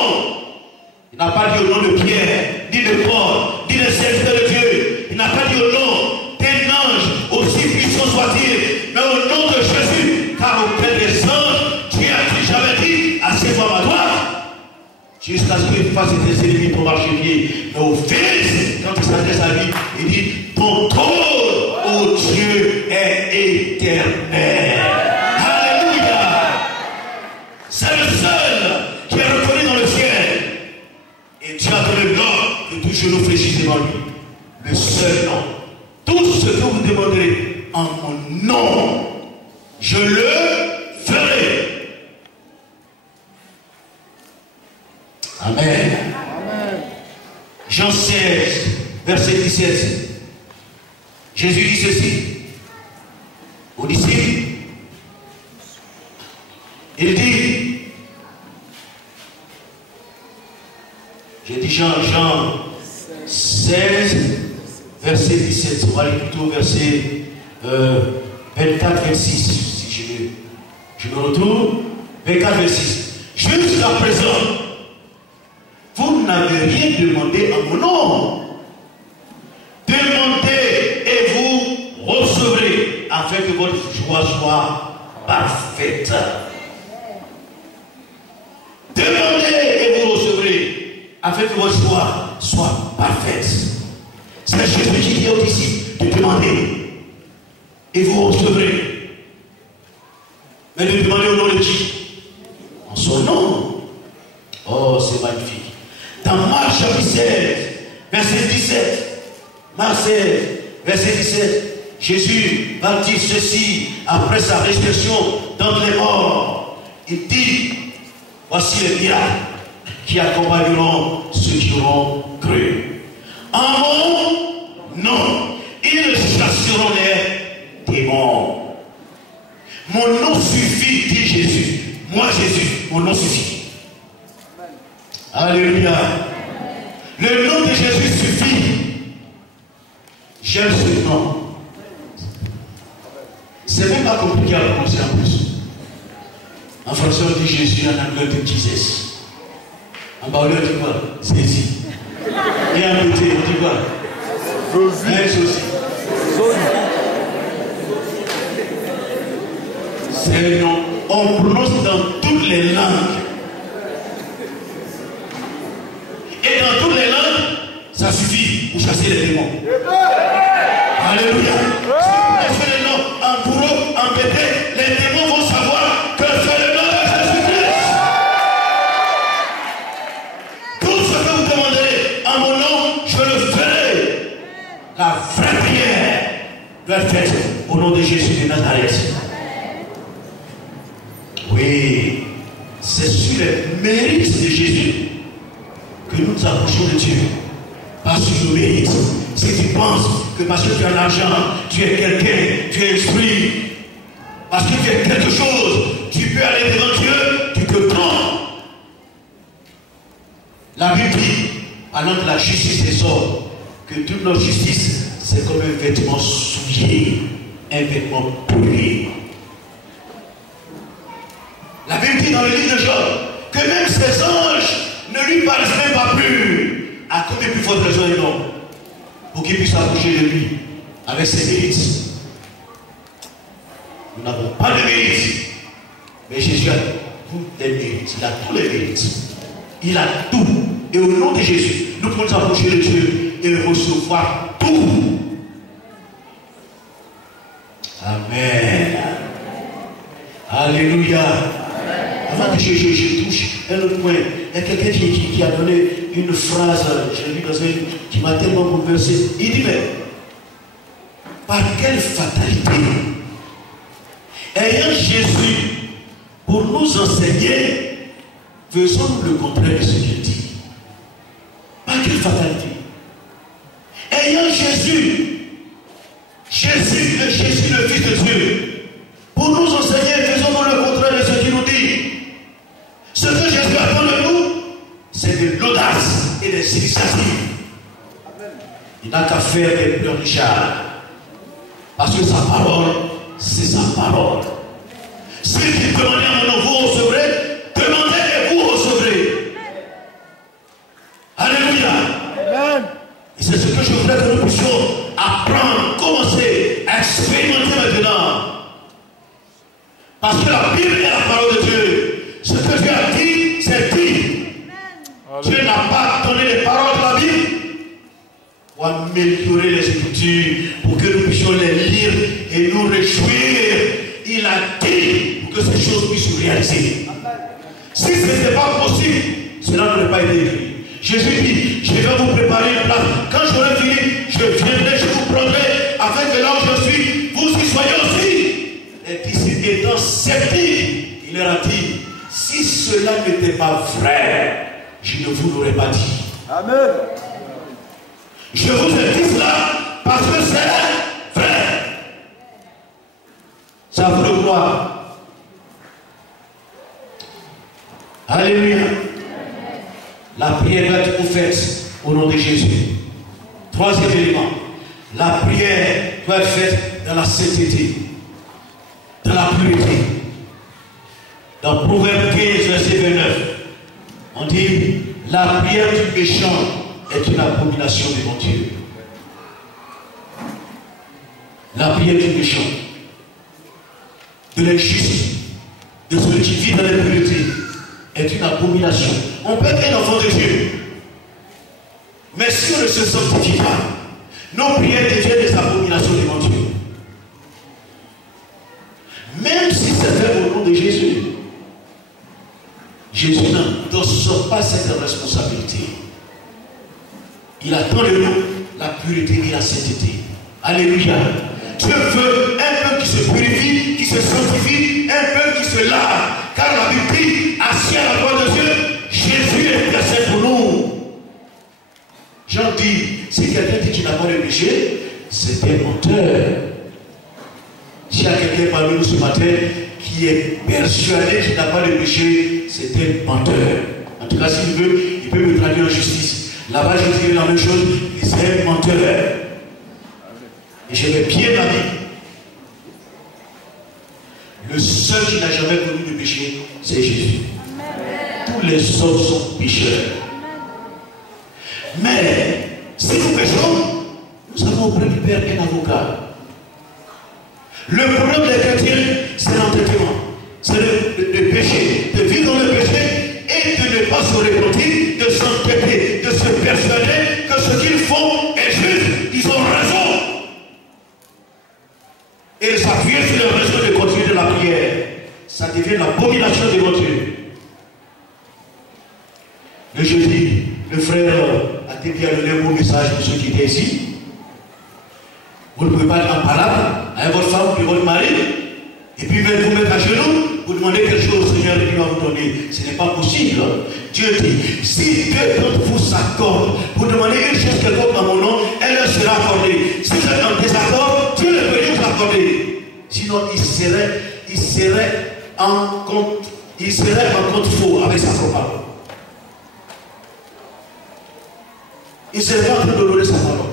Il n'a pas dit au nom de Pierre, ni de Paul, ni de serviteur de Dieu. Il n'a pas dit au nom d'un ange, aussi puissant soit-il, mais au nom de Jésus, car auprès des anges, Dieu a jamais dit, assieds-toi à ma droite, jusqu'à ce qu'il fasse ses ennemis pour marcher pied. Mais au Fils, quand il s'adresse à lui, il dit, ton trône, ô Dieu, est éternel. Alléluia. C'est le seul qui est reconnu dans le ciel. Et Dieu a donné l'ordre que tout genou fléchisse devant lui. Le seul nom. Tout ce que vous demanderez en mon nom, je le ferai. Amen. Jean 16, verset 17. Jésus dit ceci aux disciples. Il dit, j'ai dit Jean 16, verset 17. On va aller plutôt verset 24, 26. Si je me retrouve. 24, 26. Jusqu'à présent, vous n'avez rien demandé en mon nom. Demandez et vous recevrez, afin que votre joie soit parfaite. Demandez et vous recevrez, afin que votre joie soit parfaite. C'est Jésus qui dit aux disciples de demander et vous recevrez. Mais de demander au nom de qui? En son nom. Oh, c'est magnifique. Dans Marc chapitre 16, verset 17. Marc 16, verset 17. Jésus va dire ceci après sa résurrection d'entre les morts. Il dit, voici les miracles qui accompagneront ceux qui auront cru. En mon nom, ils chasseront les démons. Mon nom suffit, dit Jésus. Moi, Jésus, mon nom suffit. Alléluia. Le nom de Jésus suffit. J'aime ce nom. C'est même pas compliqué à prononcer en plus. En français, on dit Jésus, en anglais, on dit Jesus. En baoulé, on dit quoi? Jésus. Et en beauté, on dit quoi? Jésus. C'est un nom. On prononce dans toutes les langues. Et dans toutes les langues, ça suffit pour chasser les démons. Alléluia. Si vous faites le nom en bourreau, en bébé, les démons vont savoir que c'est le nom de Jésus-Christ. Tout ce que vous demanderez en mon nom, je le ferai. La vraie prière doit être faite au nom de Jésus de Nazareth. Oui, c'est sur les mérites de Jésus que nous nous approchons de Dieu. Pas sur nos mérites. Si tu penses que parce que tu as l'argent, tu es quelqu'un, tu es esprit, parce que tu es quelque chose, tu peux aller devant Dieu, tu te prends. La Bible dit, parlant de la justice des hommes, que toute notre justice, c'est comme un vêtement souillé, un vêtement pollué. La Bible dit dans le livre de Job que même ses anges ne lui paraissent même pas plus à cause des plus fortes raisons et non pour qu'il puisse approcher de lui avec ses mérites. Nous n'avons pas de mérites, mais Jésus a tous les mérites. Il a tous les mérites. Il a tout. Et au nom de Jésus, nous pouvons nous approcher de Dieu et recevoir tout. Amen. Alléluia. avant que je touche un autre point, il y a quelqu'un qui a donné une phrase, j'ai lu dans un qui m'a tellement bouleversé. Il dit, mais par quelle fatalité, ayant Jésus pour nous enseigner, faisons-nous le contraire de ce qu'il dit. Par quelle fatalité? Ayant Jésus, le Fils de Dieu, pour nous enseigner, faisons-nous le contraire de ce qu'il nous dit. Ce que Jésus attend de nous, c'est de l'audace et des initiatives. Il n'a qu'à faire des pleurnichards. Parce que sa parole, c'est sa parole. Si tu demandez à mon nom, vous recevrez, demandez et vous recevrez. Alléluia. Amen. Et c'est ce que je voudrais que nous puissions apprendre, commencer à expérimenter maintenant. Parce que la Bible est la parole de Dieu. Ce que Dieu a dit, c'est dit. Amen. Dieu n'a pas donné les paroles de la Bible pour améliorer les Écritures, pour que nous puissions les lire et nous réjouir. Il a dit pour que ces choses puissent se réaliser. Si ce n'était pas possible, cela n'aurait pas été écrit. Jésus dit, je vais vous préparer une place. Quand j'aurai fini, je viendrai, je vous prendrai, afin que là où je suis, vous y soyez aussi. Les disciples étant sceptiques, il leur a dit, si cela n'était pas vrai, je ne vous l'aurais pas dit. Amen. Je vous ai dit cela parce que c'est vrai. Ça vous le croire. Alléluia. La prière va être faite au nom de Jésus. Troisième élément. La prière doit être faite dans la sainteté, dans la pureté. Dans Proverbe 15, verset 29, on dit, la prière du méchant est une abomination devant Dieu. La prière du méchant, de l'injuste, de celui qui vit dans l'impureté, est une abomination. On peut être un enfant de Dieu, mais si on ne se sanctifie pas, nos prières deviennent des abominations devant Dieu. Même si c'est fait au nom de Jésus, Jésus n'endosse pas cette responsabilité. Il attend de nous la pureté et la sainteté. Alléluia. Dieu veut un peuple qui se purifie, qui se sanctifie, un peuple qui se lave. Car la Bible dit, assis à la droite de Dieu, Jésus est placé pour nous. Jean dit, si quelqu'un dit qu'il n'a pas de péché, c'est un menteur. S'il y a quelqu'un parmi nous ce matin qui est persuadé qu'il n'a pas de péché, c'est un menteur. En tout cas, s'il veut, il peut me traduire en justice. Là-bas, je dirais la même chose, c'est un menteur. Et je vais bien ma vie. Le seul qui n'a jamais connu de péché, c'est Jésus. Tous les autres sont pécheurs. Mais, si nous péchons, nous avons auprès du Père un avocat. Le problème des chrétiens, c'est l'entêtement. C'est le péché, de vivre dans le péché et de ne pas se repentir, de s'entêter, de se persuader que ce qu'ils font est juste. Ils ont raison. Et s'appuyer sur le raison de continuer de la prière. Ça devient l'abomination devant Dieu. Le jeudi, le frère a donné un beau message pour ceux qui étaient ici. Vous ne pouvez pas être en parole avec votre femme et votre mari, et puis vous mettre à genoux, vous demandez quelque chose au Seigneur et il va vous donner. Ce n'est pas possible. Dieu dit, si deux d'entre vous s'accordent, vous demandez une chose quelconque dans mon nom, elle leur sera accordée. Si vous êtes en désaccord, Dieu ne peut vous accorder. Sinon, il serait en compte faux avec sa propre parole. Il serait pas en train de donner sa parole.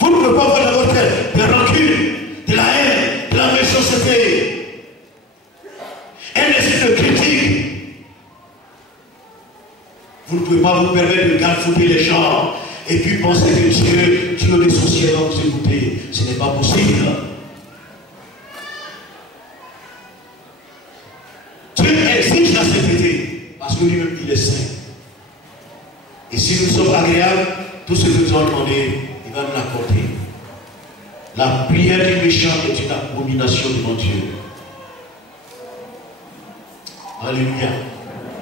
Vous ne pouvez pas avoir dans votre cœur de rancune, de la haine, de la méchanceté, un esprit de critique. Vous ne pouvez pas vous permettre de galvauder les gens et puis penser que Dieu des sociétés va vous écouter. Ce n'est pas possible. Dieu exige la sainteté parce que lui-même il est saint. Et si nous sommes agréables, tout ce que nous avons demandé, il va nous l'accorder. La prière du méchant est une abomination devant Dieu. Alléluia.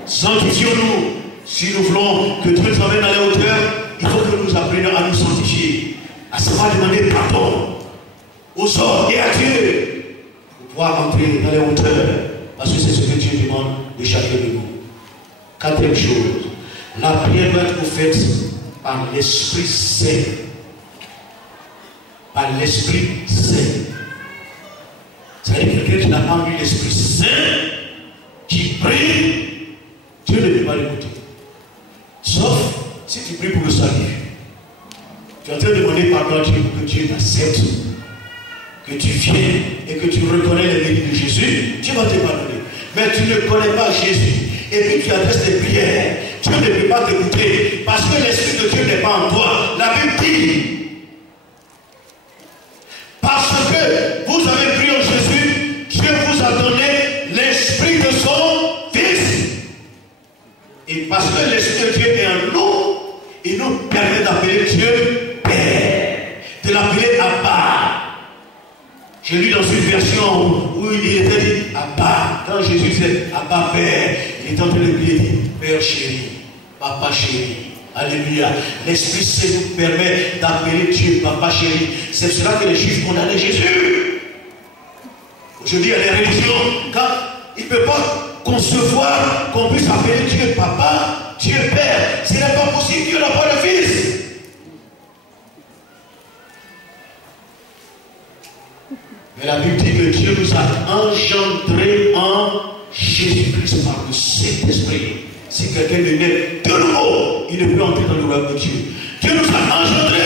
Sanctifions-nous. Si nous voulons que Dieu nous emmène à la hauteur, il faut que nous apprenions à nous sanctifier, à savoir demander pardon aux hommes et à Dieu pour pouvoir entrer dans les hauteurs, parce que c'est ce que Dieu demande de chacun de nous. Quatrième chose, la prière doit être faite par l'Esprit Saint. Par l'Esprit Saint. C'est-à-dire quelqu'un qui n'a pas eu l'Esprit Saint, qui prie, Dieu ne peut pas l'écouter. Sauf si tu pries pour le salut. Tu es en train de demander pardon à Dieu pour que Dieu t'accepte, que tu viennes et que tu reconnais les mérites de Jésus, Dieu va te pardonner. Mais tu ne connais pas Jésus et puis tu adresses des prières. Dieu ne peut pas t'écouter parce que l'Esprit de Dieu n'est pas en toi. La Bible dit, parce que vous avez cru en Jésus, Dieu vous a donné l'Esprit de son Fils. Et parce que l'Esprit de Dieu est en nous, il nous permet d'appeler Dieu Père, de l'appeler Abba. J'ai lu dans une version où il était dit Abba. Quand Jésus disait Abba Père, il est en train de prier, Père chéri, Papa chéri. Alléluia. L'Esprit Saint nous permet d'appeler Dieu Papa chéri. C'est cela que les Juifs condamnaient Jésus. Aujourd'hui, il y a les religions, quand il ne peut pas concevoir qu'on puisse appeler Dieu Papa, Dieu Père. Ce n'est pas possible, Dieu n'a pas de Fils. Mais la Bible dit que Dieu nous a engendrés en Jésus-Christ par le Saint-Esprit. Si quelqu'un ne naît de nouveau, il ne peut entrer dans le royaume de Dieu. Dieu nous a engendrés.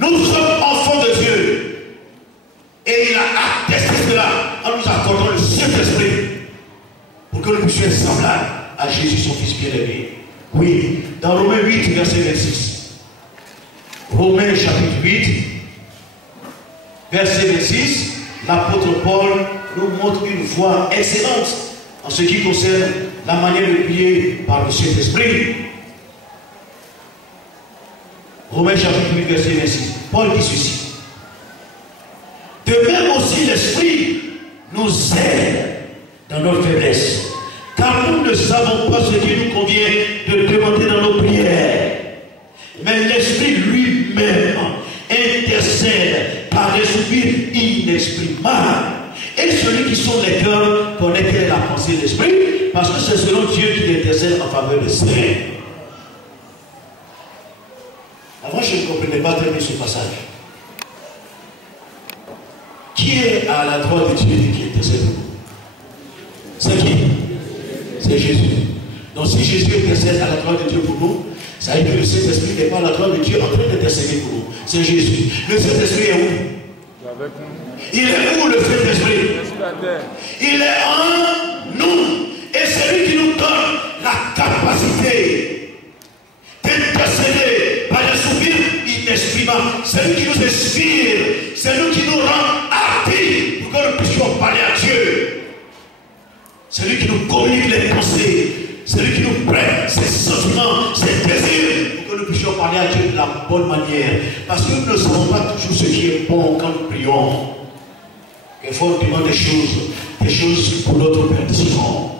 Nous sommes enfants de Dieu. Et il a attesté cela en nous accordant le Saint-Esprit pour que nous puissions être semblables à Jésus, son Fils bien-aimé. Oui, dans Romains 8, verset 26. Romains chapitre 8, verset 26, l'apôtre Paul nous montre une voie excellente en ce qui concerne la manière de prier par le Saint-Esprit. Romains chapitre 8, verset 26. Paul dit ceci. De même aussi l'Esprit nous aide dans notre faiblesse, car nous ne savons pas ce qui nous convient de demander dans nos prières. Mais l'Esprit lui-même intercède par des soupirs inexprimables. Et celui qui sonde les cœurs connaît quelle est la pensée de l'Esprit, parce que c'est selon Dieu qui intercède en faveur des saints. Avant, je ne comprenais pas très bien ce passage. Qui est à la droite de Dieu qui intercède? C'est qui? C'est Jésus. Donc si Jésus intercède à la droite de Dieu pour nous, ça veut dire que le Saint-Esprit n'est pas à la droite de Dieu en train d'intercéder pour nous. C'est Jésus. Le Saint-Esprit est où? Il est où le Saint-Esprit? Il est en nous. Et c'est lui qui nous donne la capacité d'intercéder par des soupirs inexprimables. C'est lui qui nous inspire. C'est lui qui nous rend hardis pour que nous puissions parler à Dieu. C'est lui qui nous communique les pensées. C'est lui qui nous prête ses sentiments, ses désirs, pour que nous puissions parler à Dieu de la bonne manière. Parce que nous ne savons pas toujours ce qui est bon quand nous prions. Quelquefois, on demande des choses pour notre perdition.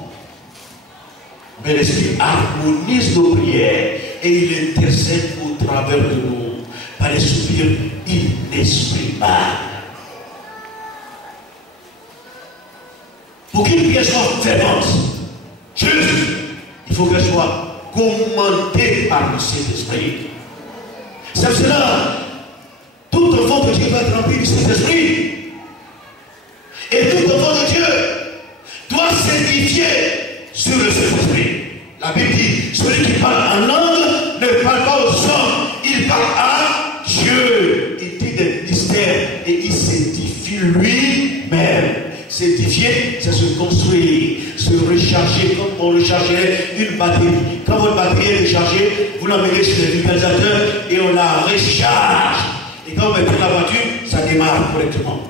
Mais l'Esprit harmonise nos prières et il intercède au travers de nous par des soupirs inexprimables. Pour qu'une prière soit fervente, juste, il faut qu'elle soit commandée par le Saint-Esprit. C'est cela. Tout enfant de Dieu va être rempli du Saint-Esprit. Et tout enfant de Dieu doit s'édifier sur le Saint-Esprit. La Bible dit, celui qui parle en langue ne parle pas aux hommes, il parle à Dieu. Il dit des mystères et il s'édifie lui-même. S'édifier, c'est se construire, se recharger comme on rechargerait une batterie. Quand votre batterie est rechargée, vous l'emmenez chez le vulgarisateur et on la recharge. Et quand vous mettez la voiture, ça démarre correctement.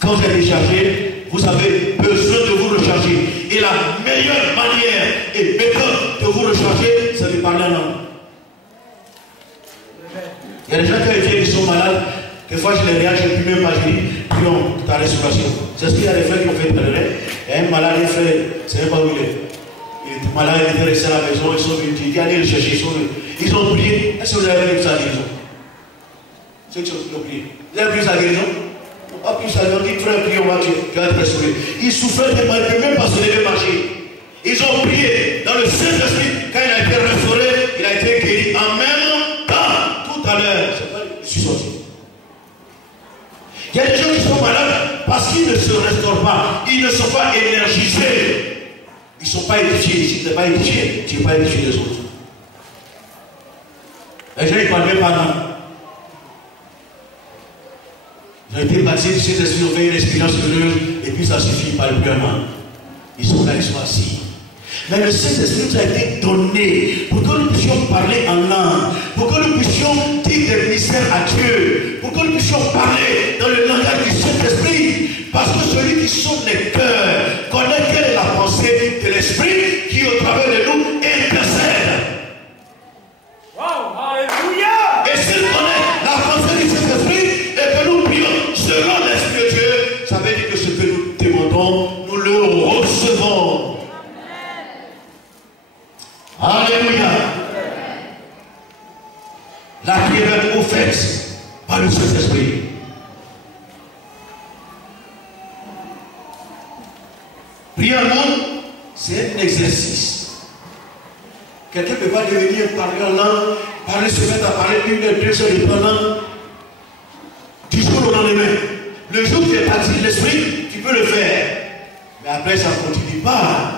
Quand vous êtes déchargé, vous avez besoin de vous recharger. Et la meilleure manière et méthode de vous recharger, c'est de parler en langue. Il y a des gens qui viennent, ils sont malades. Des fois, je les regarde, je ne puis même pas, je dis, prions ta respiration. C'est ce qu'il y a des frères qui ont fait tout à l'heure. Il y a un malade, il fait, c'est même pas où il est. Il est malade, il était resté à la maison, ils sont venus, il dit, allez le chercher, ils ont prié. Est-ce que vous avez vu sa guérison? Ceux qui ont prié. Vous avez vu sa guérison? On n'a pas pu sa guérison, on dit, frère, prions, tu vas être restauré. Ils souffraient de mal, ils ne peuvent même pas se lever marcher. Ils ont prié dans le Saint-Esprit. Quand il a été restauré, il a été guéri en même temps. Tout à l'heure, je suis sorti. Il y a des gens qui sont malades parce qu'ils ne se restaurent pas. Ils ne sont pas énergisés. Ils ne sont pas édifiés. Si tu n'es pas édifié, tu n'es pas édifié des autres. Les gens, ils ne parlent même pas là. Ils ont été baptisés du Saint-Esprit, ont fait une expérience heureuse, et puis ça suffit, ils ne parlent plus à moi. Ils sont là, ils sont assis. Mais le Saint-Esprit nous a été donné pour que nous puissions parler en langue, pour que nous puissions dire des mystères à Dieu, pour que nous puissions parler dans le langage du Saint-Esprit. Parce que celui qui sonde les cœurs connaît quelle est la pensée de l'Esprit qui, au travers de nous, intercède. Wow, alléluia! Et s'il connaît la pensée du Saint-Esprit et que nous prions selon l'Esprit de Dieu, ça veut dire que ce que nous demandons, nous le recevons. Alléluia. La prière est offerte par le Saint-Esprit. Prier en langue, c'est un exercice. Quelqu'un ne peut pas devenir parler en langue, se mettre à parler 1 heure, 2 heures de langue, du jour au lendemain. Le jour où tu es baptisé de l'Esprit, tu peux le faire. Mais après, ça ne continue pas.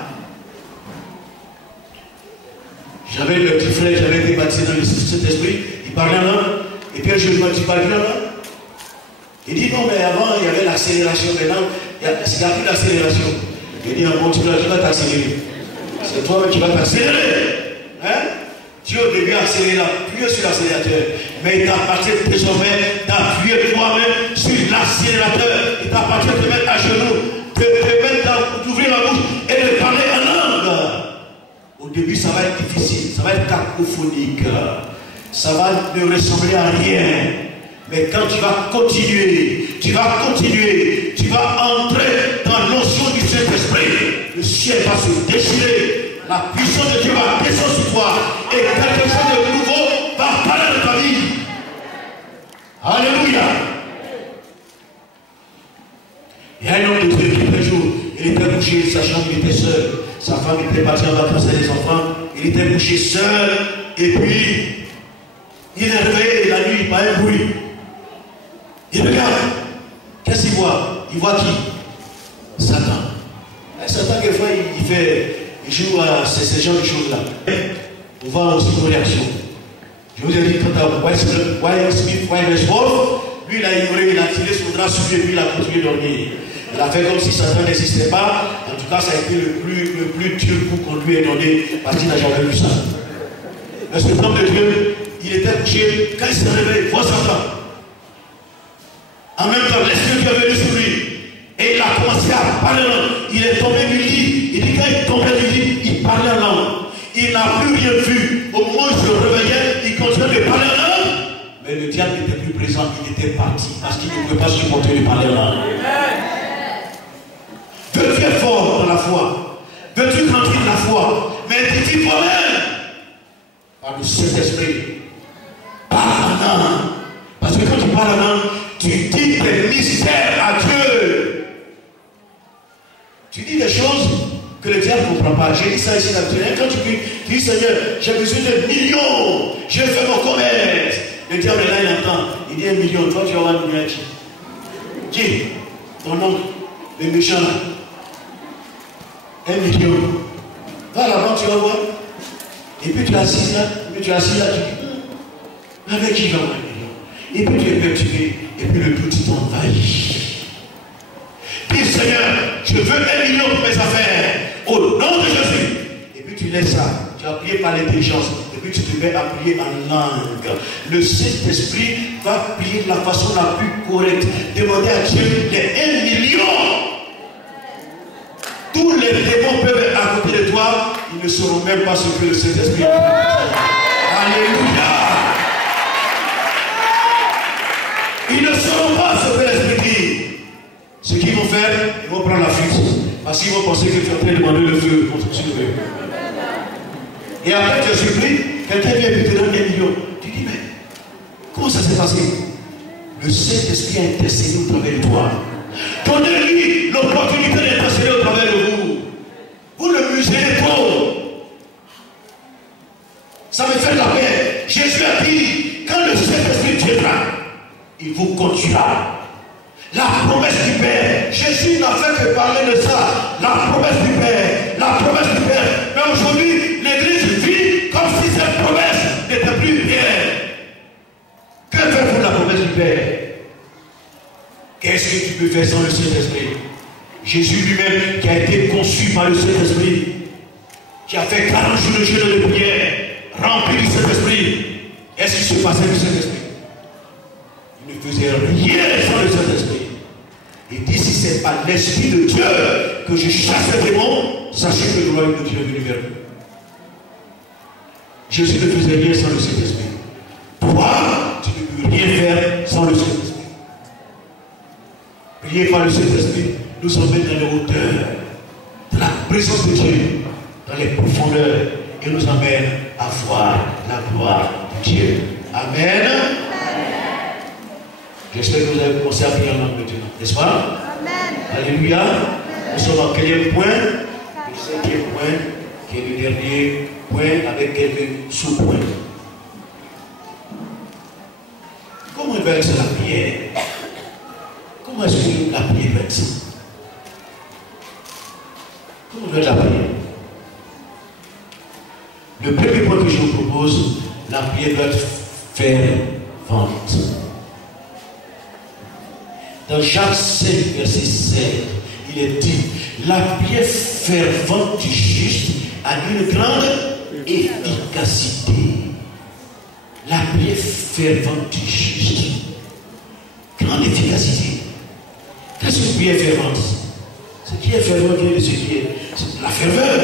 J'avais le petit frère, j'avais été baptisé dans le Saint-Esprit, il parlait en langue, et puis un jour, je me dis, tu parles bien en langue? Il dit, non, mais avant, il y avait l'accélération, maintenant, il n'y a plus d'accélération. Il dit, bon, tu vas t'accélérer. C'est toi-même qui vas t'accélérer. Hein? Tu au début accéléré, appuyer sur l'accélérateur, mais il t'appartient désormais d'appuyer toi-même sur l'accélérateur. Il t'appartient de te mettre à genoux, d'ouvrir la bouche et de parler en langue. Au début, ça va être difficile, ça va être cacophonique, ça va ne ressembler à rien. Mais quand tu vas continuer, tu vas entrer dans l'onction du Saint-Esprit. Le ciel va se déchirer, la puissance de Dieu va descendre sur toi et quelque chose de nouveau va parler de ta vie. Alléluia. Il y a un homme de Dieu qui un jour, il était couché de sa chambre, il était seul. Sa femme était partie en vacances avec les enfants. Il était couché seul. Et puis, il est réveillé la nuit par un bruit. Il regarde. Qu'est-ce qu'il voit? Il voit qui? Satan. Et Satan, quelquefois, il joue à ces genres de choses-là. On voit aussi nos réactions. Je vous ai dit quand à Wyatt Smith, lui, il a ignoré, il a tiré son drap sur lui et puis il a continué de dormir. Il a fait comme si Satan n'existait pas. En tout cas, ça a été le plus dur coup qu'on lui ait donné parce qu'il n'a jamais vu ça. Mais cet homme de Dieu, il était couché. Quand il s'est réveillé, il voit Satan. En même temps, l'Esprit de Dieu est venu sur lui. Et il a commencé à parler en langue. Il est tombé du lit. Il dit quand il tombait du lit, il parlait en langue. Il n'a plus rien vu. Au moment où il se réveillait, il continuait de parler en langue. Mais le diable n'était plus présent. Il était parti parce qu'il ne pouvait pas supporter de parler en langue. Veux-tu être fort dans la foi? Veux-tu grandir dans la foi? Mais dis-tu toi-même par le Saint-Esprit. Parle en langue. Parce que quand tu parles en langue, tu dis des mystères à Dieu. Tu dis des choses que le diable ne comprend pas. J'ai dit ça ici dans le Quand tu dis Seigneur, j'ai besoin de millions, je fais mon commerce. Le diable est là, il entend. Il dit 1 million, toi tu vas avoir 1 million. Dis, ton nom, le méchant là. 1 million. Va là-bas, tu vas voir. Et puis tu es assis là, tu dis, avec qui va 1 million? Et puis tu es perturbé, et puis le petit t'envahit. Dis Seigneur, je veux 1 million pour mes affaires, au nom de Jésus. Et puis tu laisses ça, tu as prié par l'intelligence, et puis tu te mets à prier en langue. Le Saint-Esprit va prier de la façon la plus correcte. Demandez à Dieu les 1 million. Tous les démons peuvent être à côté de toi, ils ne sauront même pas ce que le Saint-Esprit dit. Alléluia. vont prendre la fuite. Parce qu'ils vont penser que tu es en train de demander le feu contre ce feu. Et après, tu es surpris, quelqu'un vient et te donne 1 million. Tu dis, mais comment ça s'est passé? Le Saint-Esprit a intercédé au travers de toi. Donnez-lui l'opportunité d'intercéder au travers de vous. Vous le muselez trop. Ça me fait de la paix. Jésus a dit, quand le Saint-Esprit viendra, il vous conduira. La promesse du Père. Jésus n'a fait que parler de ça. La promesse du Père. La promesse du Père. Mais aujourd'hui, l'Église vit comme si cette promesse n'était plus réelle. Que faites-vous de la promesse du Père? Qu'est-ce que tu peux faire sans le Saint-Esprit? Jésus lui-même, qui a été conçu par le Saint-Esprit, qui a fait 40 jours de jeûne et de prière, rempli du Saint-Esprit. Est-ce qu'il se passait du Saint-Esprit? Il ne faisait rien sans le Saint-Esprit. Il dit, si ce n'est pas l'Esprit de Dieu que je chasse les démons, sachez que le royaume de Dieu est venu vers vous. Jésus ne faisait rien sans le Saint-Esprit. Toi, tu ne peux rien faire sans le Saint-Esprit. Priez par le Saint-Esprit, nous emmène dans les hauteurs, dans la présence de Dieu, dans les profondeurs, et nous emmène à voir la gloire de Dieu. Amen. J'espère que vous avez commencé à prier en langue maintenant, n'est-ce pas? Amen. Alléluia. Nous sommes en quel point? Le 5e point, qui est le dernier point avec quelques sous-points. Comment il va être la prière? Comment est-ce que la prière va être? Comment va être la prière? Le premier point que je vous propose, la prière doit être fervente. Dans Jacques 5, verset 7, il est dit, la prière fervente du juste a une grande efficacité. La prière fervente du juste. Grande efficacité. Qu'est-ce qu'une prière fervente? Ce qui est fervent vient de ce qui est. C'est la ferveur.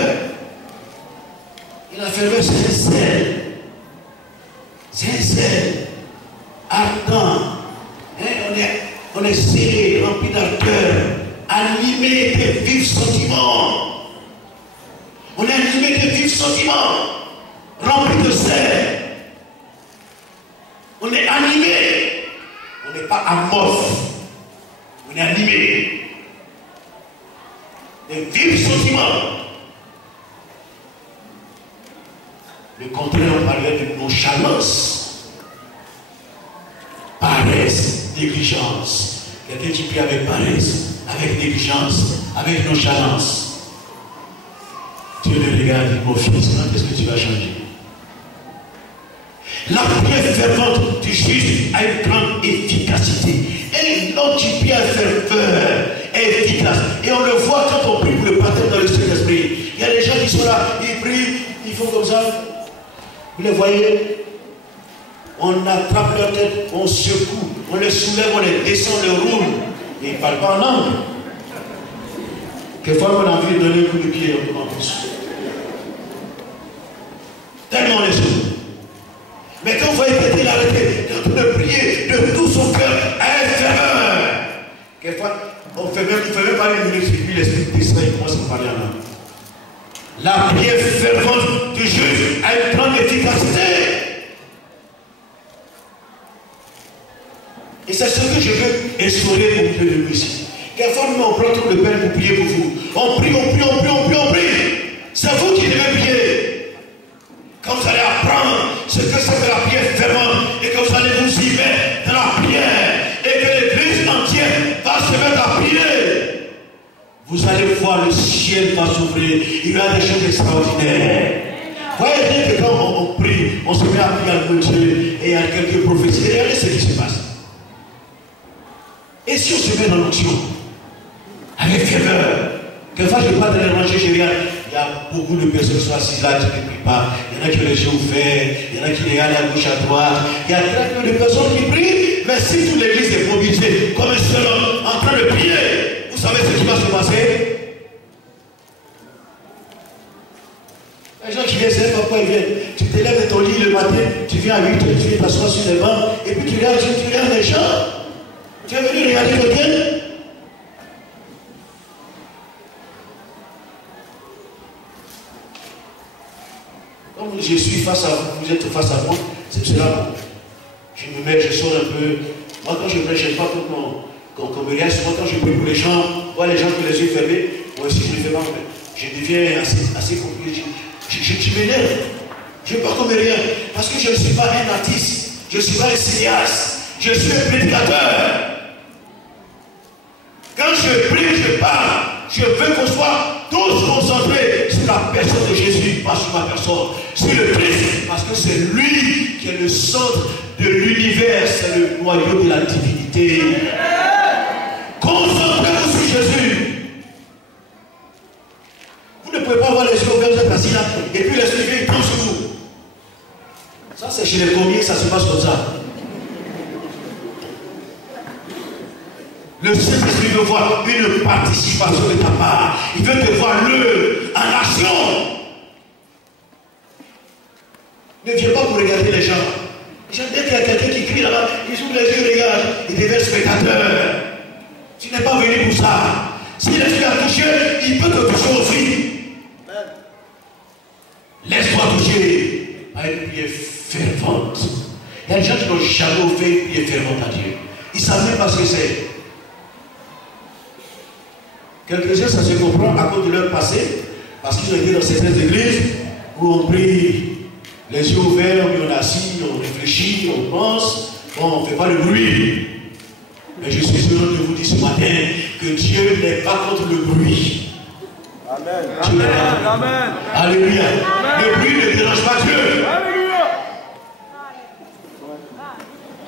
Et la ferveur, c'est un zèle. C'est un zèle. Ardent. On est serré, rempli d'ardeur, animé de vifs sentiments. On est animé de vifs sentiments, rempli de zèle. On est animé. On n'est pas amorphe. On est animé. De vifs sentiments. Le contraire, on parlait de nonchalance. Paresse, négligence. Quelqu'un qui prie avec paresse, avec négligence, avec nonchalance. Dieu le regarde et dit, mon fils, quand est-ce que tu vas changer? La prière fervente du juste a une grande efficacité. Et l'homme qui prie avec ferveur est efficace. Et on le voit quand on prie pour le baptême dans le Saint-Esprit. Il y a des gens qui sont là, ils prient, ils font comme ça. Vous les voyez? On attrape leur tête, on secoue, on les soulève, on les descend, on les roule. Et ils ne parlent pas en langue. Quelquefois, on a envie de donner un coup de pied en plus. Tellement on les secoue. Mais quand vous voyez quelqu'un, il arrête de prier de tout son cœur à une ferveur. Quelquefois, on ne fait même pas une minute, et puis l'esprit descend, il commence à parler en langue. La prière fervente du juste a une grande efficacité. Et c'est ce que je veux instaurer au milieu de nous ici. Quelquefois, nous, on prend trop de peine pour prier pour vous. On prie. C'est vous qui devez prier. Quand vous allez apprendre ce que c'est que la prière fervente et que vous allez vous y mettre dans la prière et que l'église entière va se mettre à prier, vous allez voir le ciel va s'ouvrir. Il y a des choses extraordinaires. Voyez bien que quand on prie, on se met à prier à Dieu et il y a quelques prophéties. Et regardez ce qui se passe. Et si on se met dans l'onction, avec ferveur, quelquefois je parle de l'évangile, je regarde, il y a beaucoup de personnes qui sont assises là, qui ne prient pas. Il y en a qui ont les yeux ouverts, il y en a qui regardent à gauche, à droite. Il y a très peu de personnes qui prient, mais si toute l'église est mobilisée comme un seul homme en train de prier, vous savez ce qui va se passer? Les gens qui viennent, c'est pourquoi ils viennent. Tu te lèves de ton lit le matin, tu viens à 8h, tu viens t'asseoir sur les bancs, et puis tu regardes les gens. Tu es venu regarder quelqu'un? je suis face à vous, vous êtes face à moi, c'est cela. Je me mets, je sors un peu. Moi, quand je prie, je n'aime pas qu'on me regarde. Souvent, quand je prie pour les gens, voir les gens qui ont les yeux fermés, moi aussi, je le fais pas. Je deviens assez compliqué. Je m'énerve. Je ne veux pas qu'on me regarde. Parce que je ne suis pas un artiste. Je ne suis pas un cinéaste. Je suis un prédicateur. Quand je prie, je parle. Je veux qu'on soit tous concentrés sur la personne de Jésus, pas sur ma personne, sur le Christ, parce que c'est lui qui est le centre de l'univers, c'est le noyau de la divinité. Concentrez-vous sur Jésus. Vous ne pouvez pas voir les yeux ouverts, vous êtes assis là, et puis l'esprit vient, il tombe sur vous. Ça, c'est chez les premiers, ça se passe comme ça. Le Saint-Esprit veut voir une participation de ta part. Il veut te voir en action. Ne viens pas pour regarder les gens. J'aime bien qu'il y a quelqu'un qui crie là-bas, il ouvre les yeux, regarde, il devient spectateur. Tu n'es pas venu pour ça. Si l'Esprit a touché, il peut te toucher aussi. Laisse-toi toucher à une prière fervente. Il y a des gens qui n'ont jamais fait une prière fervente à Dieu. Ils ne savent même pas ce que c'est. Quelques-uns, ça se comprend à cause de leur passé, parce qu'ils ont été dans certaines églises où on prie les yeux ouverts, où on est assis, on réfléchit, on pense, bon, on ne fait pas le bruit. Mais je suis heureux de vous dire ce matin que Dieu n'est pas contre le bruit. Amen. Amen. Alléluia. Le bruit ne dérange pas Dieu. Alléluia.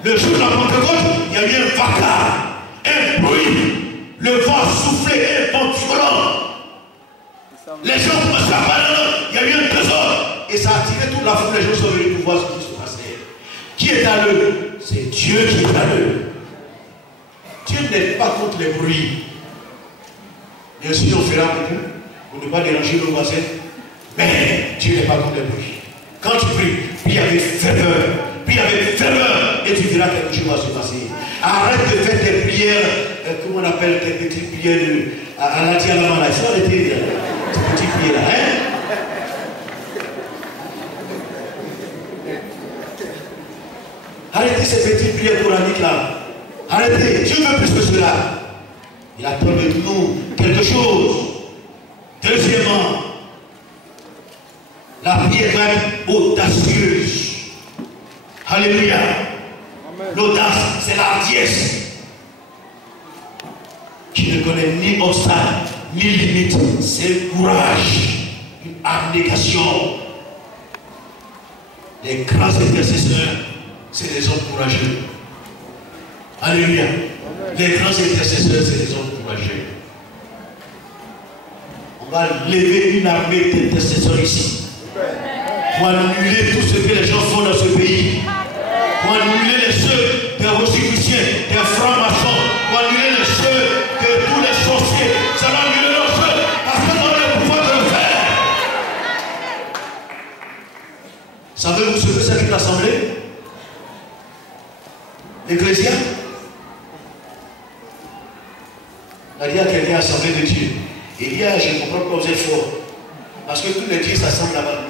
Le jour de la Pentecôte, il y a eu un vacarme, un bruit. Le vent soufflait, un vent violent. Les gens commencent à parler, il y a eu un désordre. Et ça a attiré toute la foule, les gens sont venus pour voir ce qui se passait. Qui est à l'eux? C'est Dieu qui est à l'eux. Dieu n'est pas contre les bruits. Bien sûr, on fera beaucoup pour ne pas déranger nos voisins. Mais Dieu n'est pas contre les bruits. Quand tu pries, prie avec ferveur. Prie avec ferveur. Et tu verras quelque chose va se passer. Arrête de faire tes prières, comment on appelle tes petites prières à la diamant. Il faut arrêter ces petites prières là. Hein? Arrêtez ces petites prières coraniques là. Arrêtez. Dieu veut plus que cela. Il attend de nous quelque chose. Deuxièmement, la prière doit être audacieuse. Alléluia. L'audace, c'est la hardiesse qui ne connaît ni obstacle, ni limite. C'est le courage, une abnégation. Les grands intercesseurs, c'est des hommes courageux. Alléluia. Les grands intercesseurs, c'est des hommes courageux. On va lever une armée d'intercesseurs ici pour annuler tout ce que les gens font dans ce pays. Pour annuler les ceux des rosicruciens, des francs-maçons, pour annuler les ceux de tous les sorciers. Ça va annuler leurs ceux parce qu'on a le pouvoir de le faire. Savez-vous ce que c'est qu'une assemblée? L'Ecclésia? On a dit à quelqu'un assemblée de Dieu. Et il dit, je comprends pourquoi vous êtes fort. Parce que tous les dieux s'assemblent là-bas.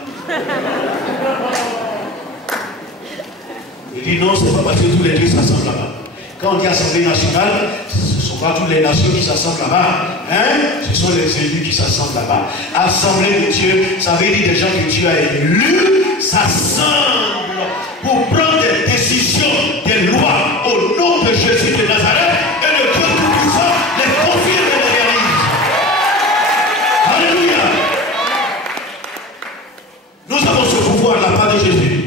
Il dit non, c'est pas parce que tous les dieux s'assemblent là-bas. Quand on dit Assemblée nationale, ce ne sont pas toutes les nations qui s'assemblent là-bas. Hein? Ce sont les élus qui s'assemblent là-bas. Assemblée de Dieu, ça veut dire des gens que Dieu a élus s'assemblent pour prendre des décisions, des lois au nom de Jésus de Nazareth et le Dieu Tout-Puissant les confirme et les réalise. Alléluia. Nous avons ce pouvoir de la part de Jésus.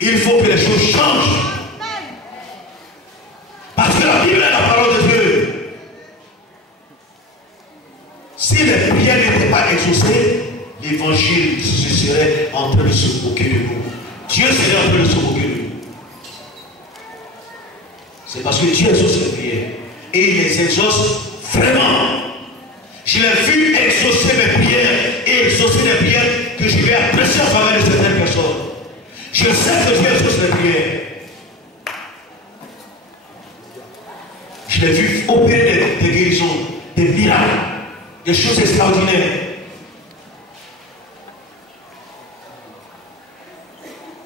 Il faut que les choses changent. Parce que la Bible est la parole de Dieu. Si les prières n'étaient pas exaucées, l'évangile serait en train de se moquer de nous. Dieu serait en train de se moquer de nous. C'est parce que Dieu exauce les prières. Et il les exauce vraiment. Je l'ai vu exaucer mes prières et exaucer les prières que je vais apprécier en faveur de certaines personnes. Je sais que Dieu exauce les prières. Je l'ai vu opérer des guérisons, des miracles, des choses extraordinaires.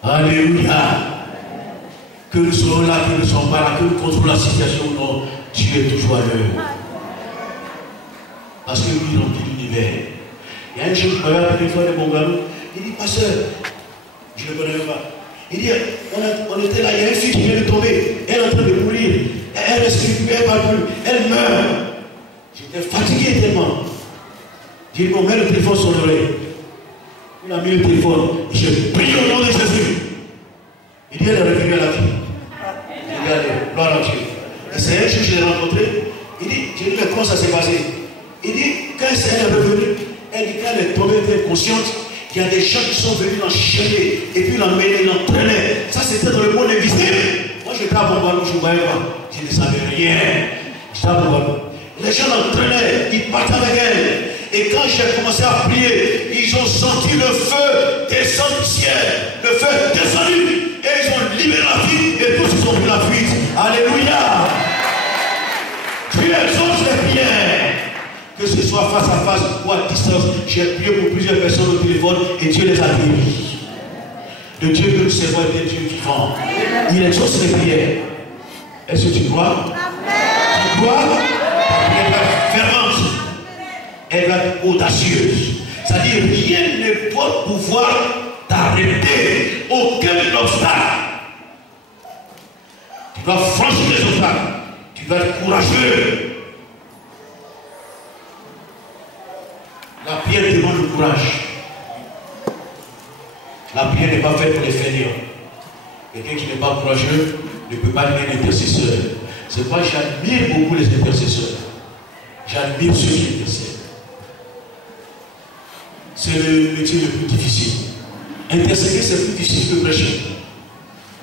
Alléluia. Que nous soyons là, que nous ne soyons pas là, que nous contrôlons la situation ou non, Dieu est toujours à l'heure. Parce que lui, il remplit l'univers. Il y a une chose, je regarde une fois de mon galop, il dit, pasteur, je ne le connais pas. Il dit, on était là, il y a une fille qui vient de tomber, elle est en train de mourir, elle respire plus, elle ne parle plus, elle meurt. J'étais fatigué tellement. J'ai dit, bon, mets le téléphone sur l'oreille. Il a mis le téléphone, je prie au nom de Jésus. Il dit, elle est revenue à la vie. Regardez, gloire à Dieu. Et c'est un jour que je l'ai rencontré. Il dit, j'ai dit, mais comment ça s'est passé? Il dit, quand elle est revenue, elle dit qu'elle est tombée, elle est consciente qu'il y a des gens qui sont venus l'enchaîner et puis l'emmener, l'entraîner. Ça, c'était dans le monde invisible. Moi, j'étais à Bombalou, je ne voyais pas. Je ne savais rien. J'étais à Bombalou. Les gens l'entraînaient, ils partaient avec elle. Et quand j'ai commencé à prier, ils ont senti le feu descendre du ciel. Le feu descendu. Et ils ont libéré la vie. Et tous ils ont pris la fuite. Alléluia. Dieu exauce les prières. Que ce soit face à face ou à distance. J'ai prié pour plusieurs personnes au téléphone et Dieu les a bénis. Le Dieu que nous servons est un Dieu vivant. Il exauce les prières. Est-ce que tu crois? Tu crois? Elle va être fervente. Elle va être audacieuse. C'est-à-dire rien ne doit pouvoir t'arrêter. Aucun obstacle. Tu vas franchir les obstacles. Tu vas être courageux. La prière demande le courage. La prière n'est pas faite pour les fainéants. Quelqu'un qui n'est pas courageux ne peut pas être un intercesseur. C'est pourquoi j'admire beaucoup les intercesseurs. J'admire ceux qui intercèdent. C'est le métier le plus difficile. Intercéder, c'est plus difficile que prêcher.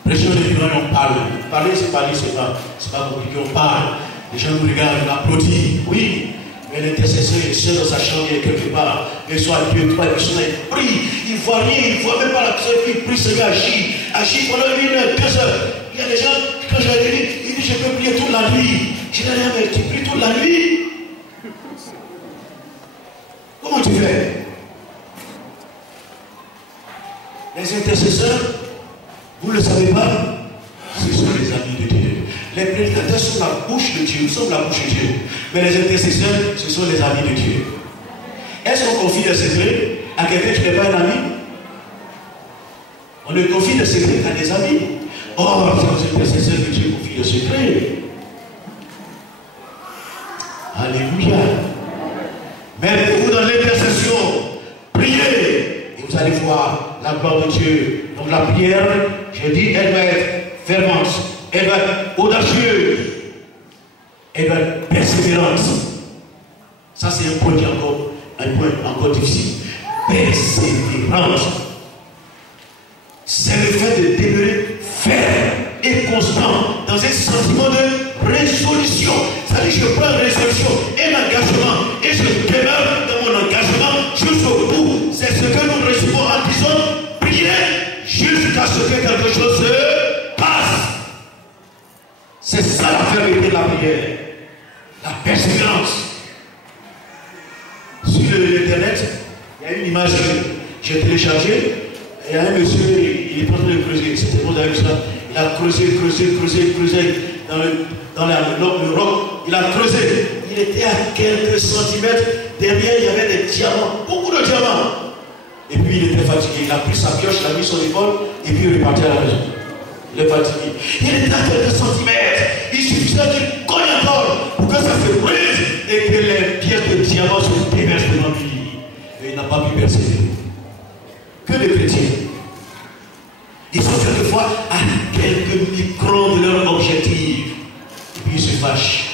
Prêcher, on parle. Parler, c'est pas compliqué, on parle. Les gens nous regardent, on applaudit. Oui. Mais l'intercesseur est seul dans sa chambre, il est quelque part. Il soit 2, 3 personnes, il prie. Il ne voit rien, il ne voit même pas la personne qui prie, ce gars agit pendant 1 heure, 2 heures. Il y a des gens, quand je leur dis, il dit, je peux prier toute la nuit. Je dis, mais tu pries toute la nuit? Comment tu fais? Les intercesseurs, vous ne le savez pas, ce sont les amis de Dieu. Les prédicateurs sont la bouche de Dieu, nous sommes la bouche de Dieu. Mais les intercesseurs, ce sont les amis de Dieu. Est-ce qu'on confie des secrets à quelqu'un qui n'est pas un ami? On ne confie des secrets qu'à des amis. Or, c'est aux intercesseurs que Dieu confie des secrets. Alléluia. Mettez-vous dans l'intercession. Priez. Et vous allez voir la gloire de Dieu. Donc la prière, je dis, elle doit être fervente. Elle va être audacieuse. Elle va être persévérante. Ça, c'est un point qui est encore difficile. Persévérante. C'est le fait de demeurer ferme et constant dans un sentiment de résolution. C'est-à-dire, je prends une résolution et l'engagement et je demeure dans mon engagement jusqu'au bout. C'est ce que nous recevons en disant prier jusqu'à ce que quelque chose se passe. C'est ça la fermeté de la prière. La persévérance. Sur l'internet, il y a une image que j'ai téléchargée. Il y a un monsieur, il est en train de creuser. C'était bon d'ailleurs ça. Il a creusé dans le roc. Il a creusé. Il était à quelques centimètres. Derrière, il y avait des diamants. Beaucoup de diamants. Et puis, il était fatigué. Il a pris sa pioche, il a mis son épaule. Et puis, il est reparti à la maison. Il est fatigué. Il était à quelques centimètres. Il suffisait d'une cogne encore pour que ça se brise et que les pièces de diamant se déversent devant lui. Et il n'a pas pu persévérer. Que de chrétiens. Ils sont quelquefois à quelques microns de leur objectif. Et puis ils se fâchent.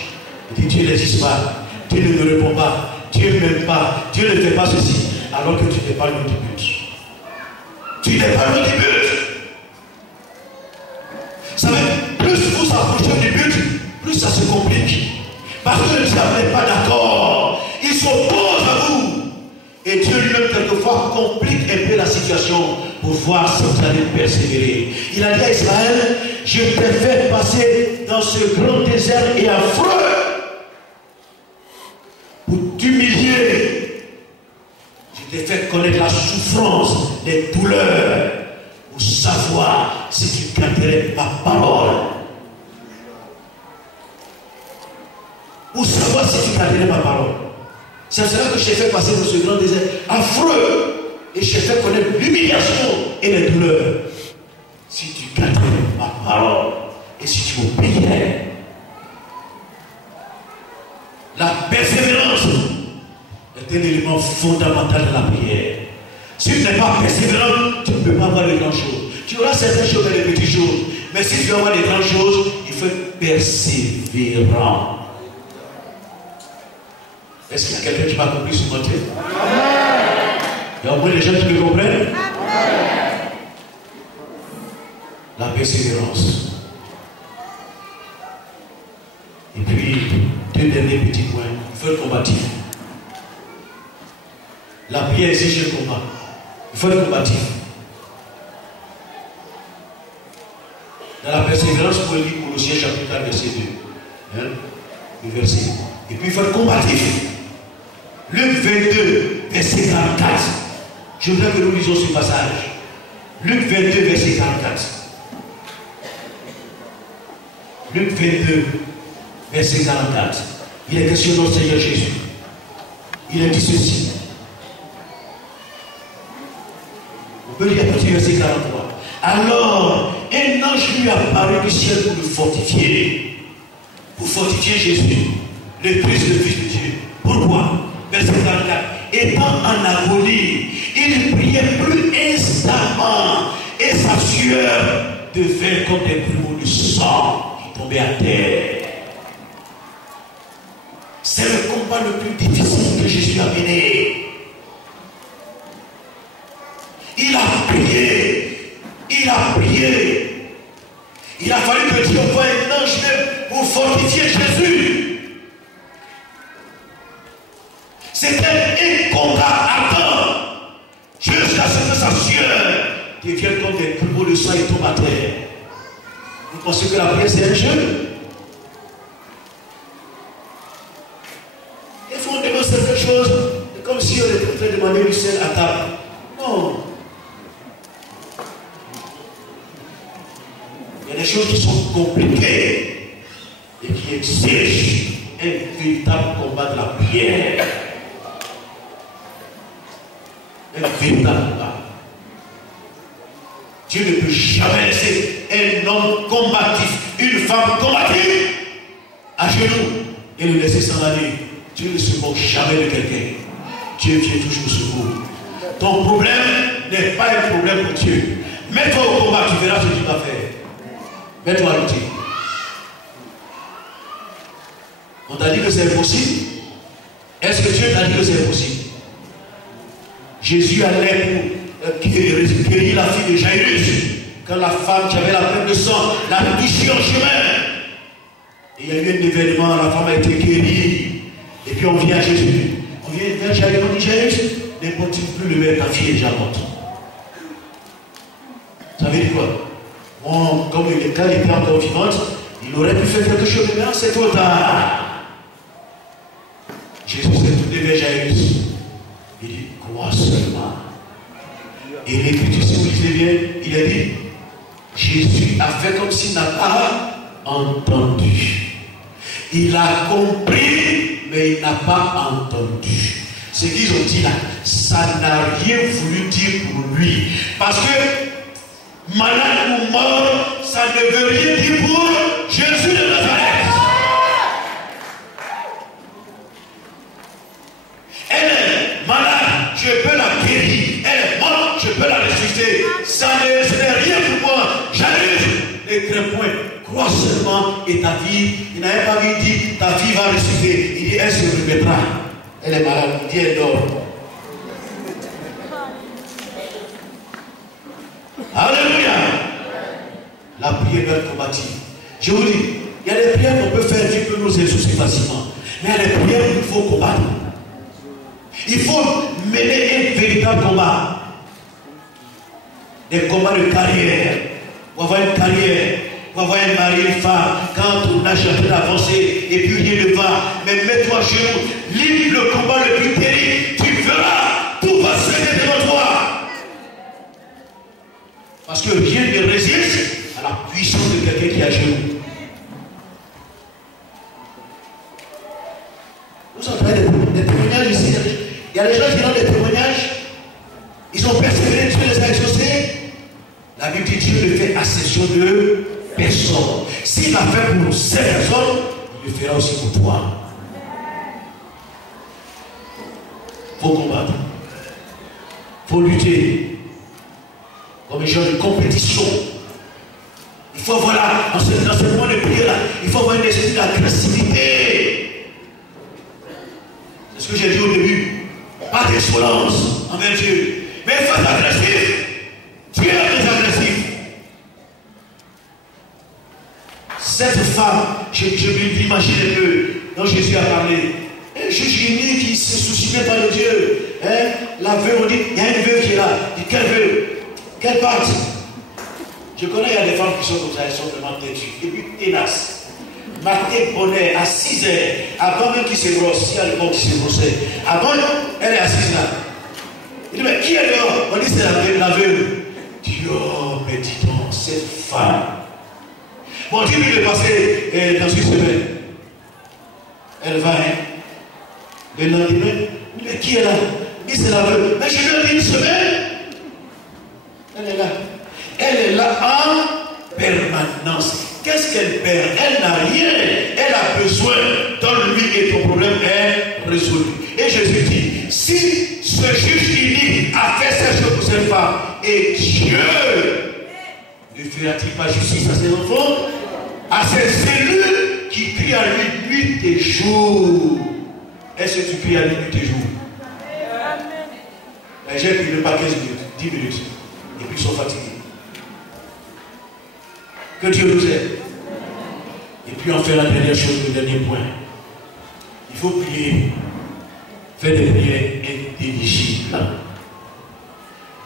Et Dieu n'existe pas. Dieu ne me répond pas. Dieu ne m'aime pas. Dieu ne fait pas ceci. Alors que tu n'es pas loin du but. Tu n'es pas loin du but. Vous savez, plus vous approchez du but, plus ça se complique. Parce que le diable n'est pas d'accord. Il s'oppose à vous. Et Dieu lui-même, quelquefois, complique un peu la situation pour voir si vous allez persévérer. Il a dit à Israël, je t'ai fait passer dans ce grand désert et affreux pour t'humilier. Je t'ai fait connaître la souffrance, les douleurs, pour savoir si tu garderais ma parole. Pour savoir si tu garderais ma parole. C'est cela que je t'ai fait passer dans ce grand désert affreux. Et je t'ai fait connaître l'humiliation et les douleurs. Si tu garderais ma parole et si tu m'obéirais. La persévérance est un élément fondamental de la prière. Si tu n'es pas persévérant, tu ne peux pas avoir les grandes choses. Tu auras certaines choses et les petites choses. Mais si tu veux avoir les grandes choses, il faut être persévérant. Est-ce qu'il y a quelqu'un qui m'a compris ce matin? Il y a au moins des gens qui me comprennent? La persévérance. Et puis, deux derniers petits points. Il faut être combatif. La prière exige un combat. Il faut être combatif. Dans la persévérance, vous pouvez lire Colossiens chapitre 4, verset 2. Le verset. Et puis il faut être combatif. Luc 22, verset 44. Je voudrais que nous lisions ce passage. Luc 22, verset 44. Luc 22, verset 44. Il est question de notre Seigneur Jésus. Il a dit ceci. On peut lire à partir du verset 43. Alors, un ange lui apparut du ciel pour le fortifier. Pour fortifier Jésus, le Christ, le Fils de Dieu. Pourquoi? Verset 44. Étant en agonie, il priait plus instamment et sa sueur devait comme des grumeaux de sang qui tombaient à terre. C'est le combat le plus difficile que Jésus a mené. Il a prié. Il a prié. Il a fallu que Dieu envoie un ange même pour fortifier Jésus. C'était un combat ardent jusqu'à ce que sa sueur devienne comme des grumeaux de sang et tombe à terre. Vous pensez que la prière c'est un jeu? Des fois on demande certaines choses comme si on était en train de demander du sel à table. Non. Il y a des choses qui sont compliquées et qui exigent un véritable combat de la prière. Un véritable combat. Dieu ne peut jamais laisser un homme combatif, une femme combative à genoux et le laisser s'en aller. Dieu ne se moque jamais de quelqu'un. Dieu vient toujours au secours. Ton problème n'est pas un problème pour Dieu. Mets-toi au combat, tu verras ce que tu vas faire. Mets-toi à lutter. On t'a dit que c'est impossible. Est-ce que Dieu t'a dit que c'est impossible? Jésus allait pour guérir la fille de Jairus. Quand la femme qui avait la plaie de sang l'a touché en chemin. Et il y a eu un événement, la femme a été guérie. Et puis on vient à Jésus. On vient vers Jairus, on dit Jairus, ne peux-tu plus le mettre, ta fille est déjà morte. Ça veut dire quoi? Bon, comme quand il était encore vivante, il aurait pu faire quelque chose, mais non, c'est trop tard. Jésus s'est tourné vers Jairus. Il dit, crois seulement. Et l'Écriture, si vous lisez bien, il a dit, Jésus a fait comme s'il n'a pas entendu. Il a compris, mais il n'a pas entendu. Ce qu'ils ont dit là, ça n'a rien voulu dire pour lui. Parce que malade ou mort, ça ne veut rien dire pour Jésus de Nazareth. Elle est malade, je peux la guérir. Elle est morte, je peux la ressusciter. Ça n'est rien pour moi. J'arrive. Ne crains point. Crois seulement et ta vie. Il n'a pas dit ta vie va ressusciter. Il dit elle se remettra. Elle est malade. Il dit elle dort. Alléluia. La prière doit être combative. Je vous dis, il y a des prières qu'on peut faire, Dieu peut nous exaucer facilement. Mais il y a des prières qu'il faut combattre. Il faut mener un véritable combat. Des combats de carrière. Pour avoir une carrière, pour avoir un mari, une femme, quand on a cherché d'avancer et puis rien ne va, mais mets-toi à genoux, livre le combat le plus terrible, tu verras, tout va céder devant toi. Parce que rien ne résiste à la puissance de quelqu'un qui a genoux. Nous sommes en train de témoignages ici. Il y a des gens qui ont des témoignages. Ils ont persévéré, Dieu les a exaucés. La Bible dit Dieu ne fait accession de personne. S'il l'a fait pour ces personnes, il le fera aussi pour toi. Il faut combattre. Il faut lutter. Comme un genre de compétition. Il faut avoir là, dans ce moment de prière, il faut avoir une esprit d'agressivité. C'est ce que j'ai dit au début. Pas d'insolence envers Dieu. Mais il faut être agressif. Dieu est agressif. Cette femme, je m'imagine un peu, dont Jésus a parlé. Un juge unique qui se soucie même pas de Dieu. Hein? La veuve, on dit, il y a une veuve qui est là. Il dit, quelle veuve? Quelle partie? Je connais, il y a des femmes qui sont comme ça, elles sont vraiment têtues. Et puis ténaces. Matin bonnet à 6 heures, avant même qu'il se brosse, si à l'époque il se brossait, avant, elle est assise là. Il dit, mais qui est dehors? On dit, c'est la veuve. Il dit, oh, mais dis donc, cette femme. Bon, Dieu lui est passé dans une semaine. Elle va, hein. Le lendemain, mais qui est là? Il dit, c'est la veuve. Mais je lui ai dit une semaine. Elle est là. Elle est là en permanence. Qu'est-ce qu'elle perd? Elle n'a rien. Elle a besoin. Donne-lui et ton problème est résolu. Et Jésus dit, si ce juge unique a fait cette chose pour cette femme, et Dieu ne fera-t-il pas justice à ses enfants? À ces cellules qui crient à lui nuit et jour. Est-ce que tu cries à lui nuit et jour? J'ai prié pas 15 minutes, 10 minutes. Et puis ils sont fatigués. Que Dieu nous aide. Et puis on fait la dernière chose, le dernier point. Il faut prier. Faire des prières intelligibles.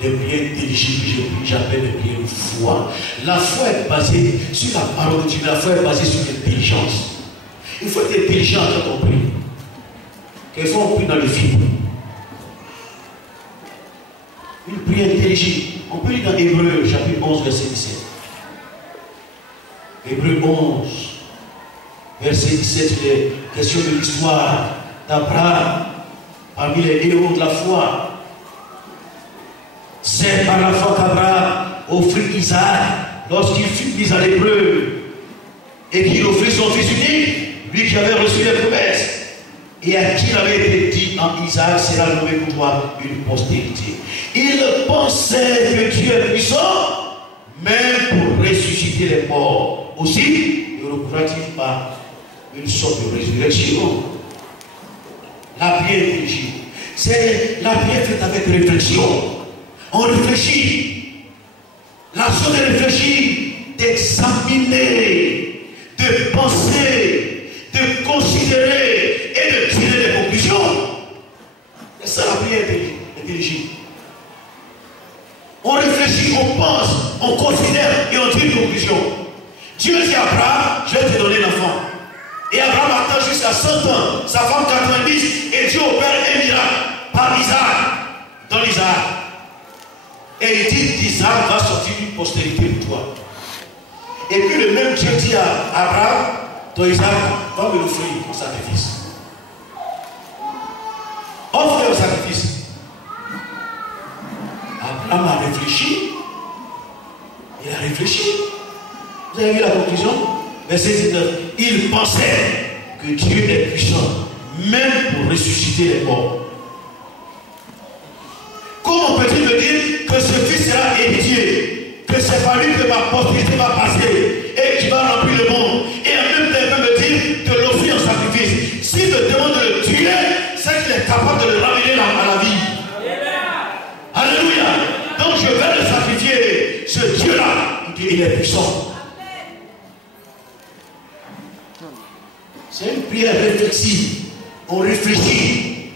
Des prières intelligibles, j'appelle des prières de foi. La foi est basée sur la parole de Dieu. La foi est basée sur l'intelligence. Il faut être intelligent quand on prie. Quelquefois on prie dans le vide. Une prière intelligible. On peut lire dans Hébreu, chapitre 11, verset 17. Hébreu 11, verset 17, les questions de l'histoire d'Abraham, parmi les héros de la foi. C'est par la foi qu'Abraham offrit Isaac lorsqu'il fut mis à l'épreuve et qu'il offrit son fils unique, lui qui avait reçu les promesses et à qui il avait été dit en Isaac sera nommé pour toi une postérité. Il pensait que Dieu est puissant, même pour ressusciter les morts. Aussi, ne recouvra-t-il pas une sorte de résurrection? La prière intelligible, c'est la prière faite avec réflexion. On réfléchit. L'action de réfléchir, d'examiner, de penser, de considérer et de tirer des conclusions. C'est ça la prière intelligible. On réfléchit, on pense, on considère et on tire une conclusion. Dieu dit à Abraham, je vais te donner l'enfant. Et Abraham attend jusqu'à 100 ans, sa femme 90, et Dieu opère un miracle par Isaac, dans l'Isaac. Et il dit qu'Isaac va sortir une postérité pour toi. Et puis le même Dieu dit à Abraham, ton Isaac va me l'offrir en sacrifice. Offre le sacrifice. Abraham a réfléchi. Il a réfléchi. Vous avez vu la conclusion? Verset 19. Il pensait que Dieu est puissant, même pour ressusciter les morts. Comment peut-il me dire que ce fils sera héritier, que c'est par lui que ma postérité va passer et qui va remplir le monde, et en même temps il peut me dire de l'offrir en sacrifice? S'il me demande de le tuer, c'est qu'il est capable de le ramener à la vie. Alléluia. Donc je vais le sacrifier. Ce Dieu-là, il est puissant. C'est une prière réflexive. On réfléchit,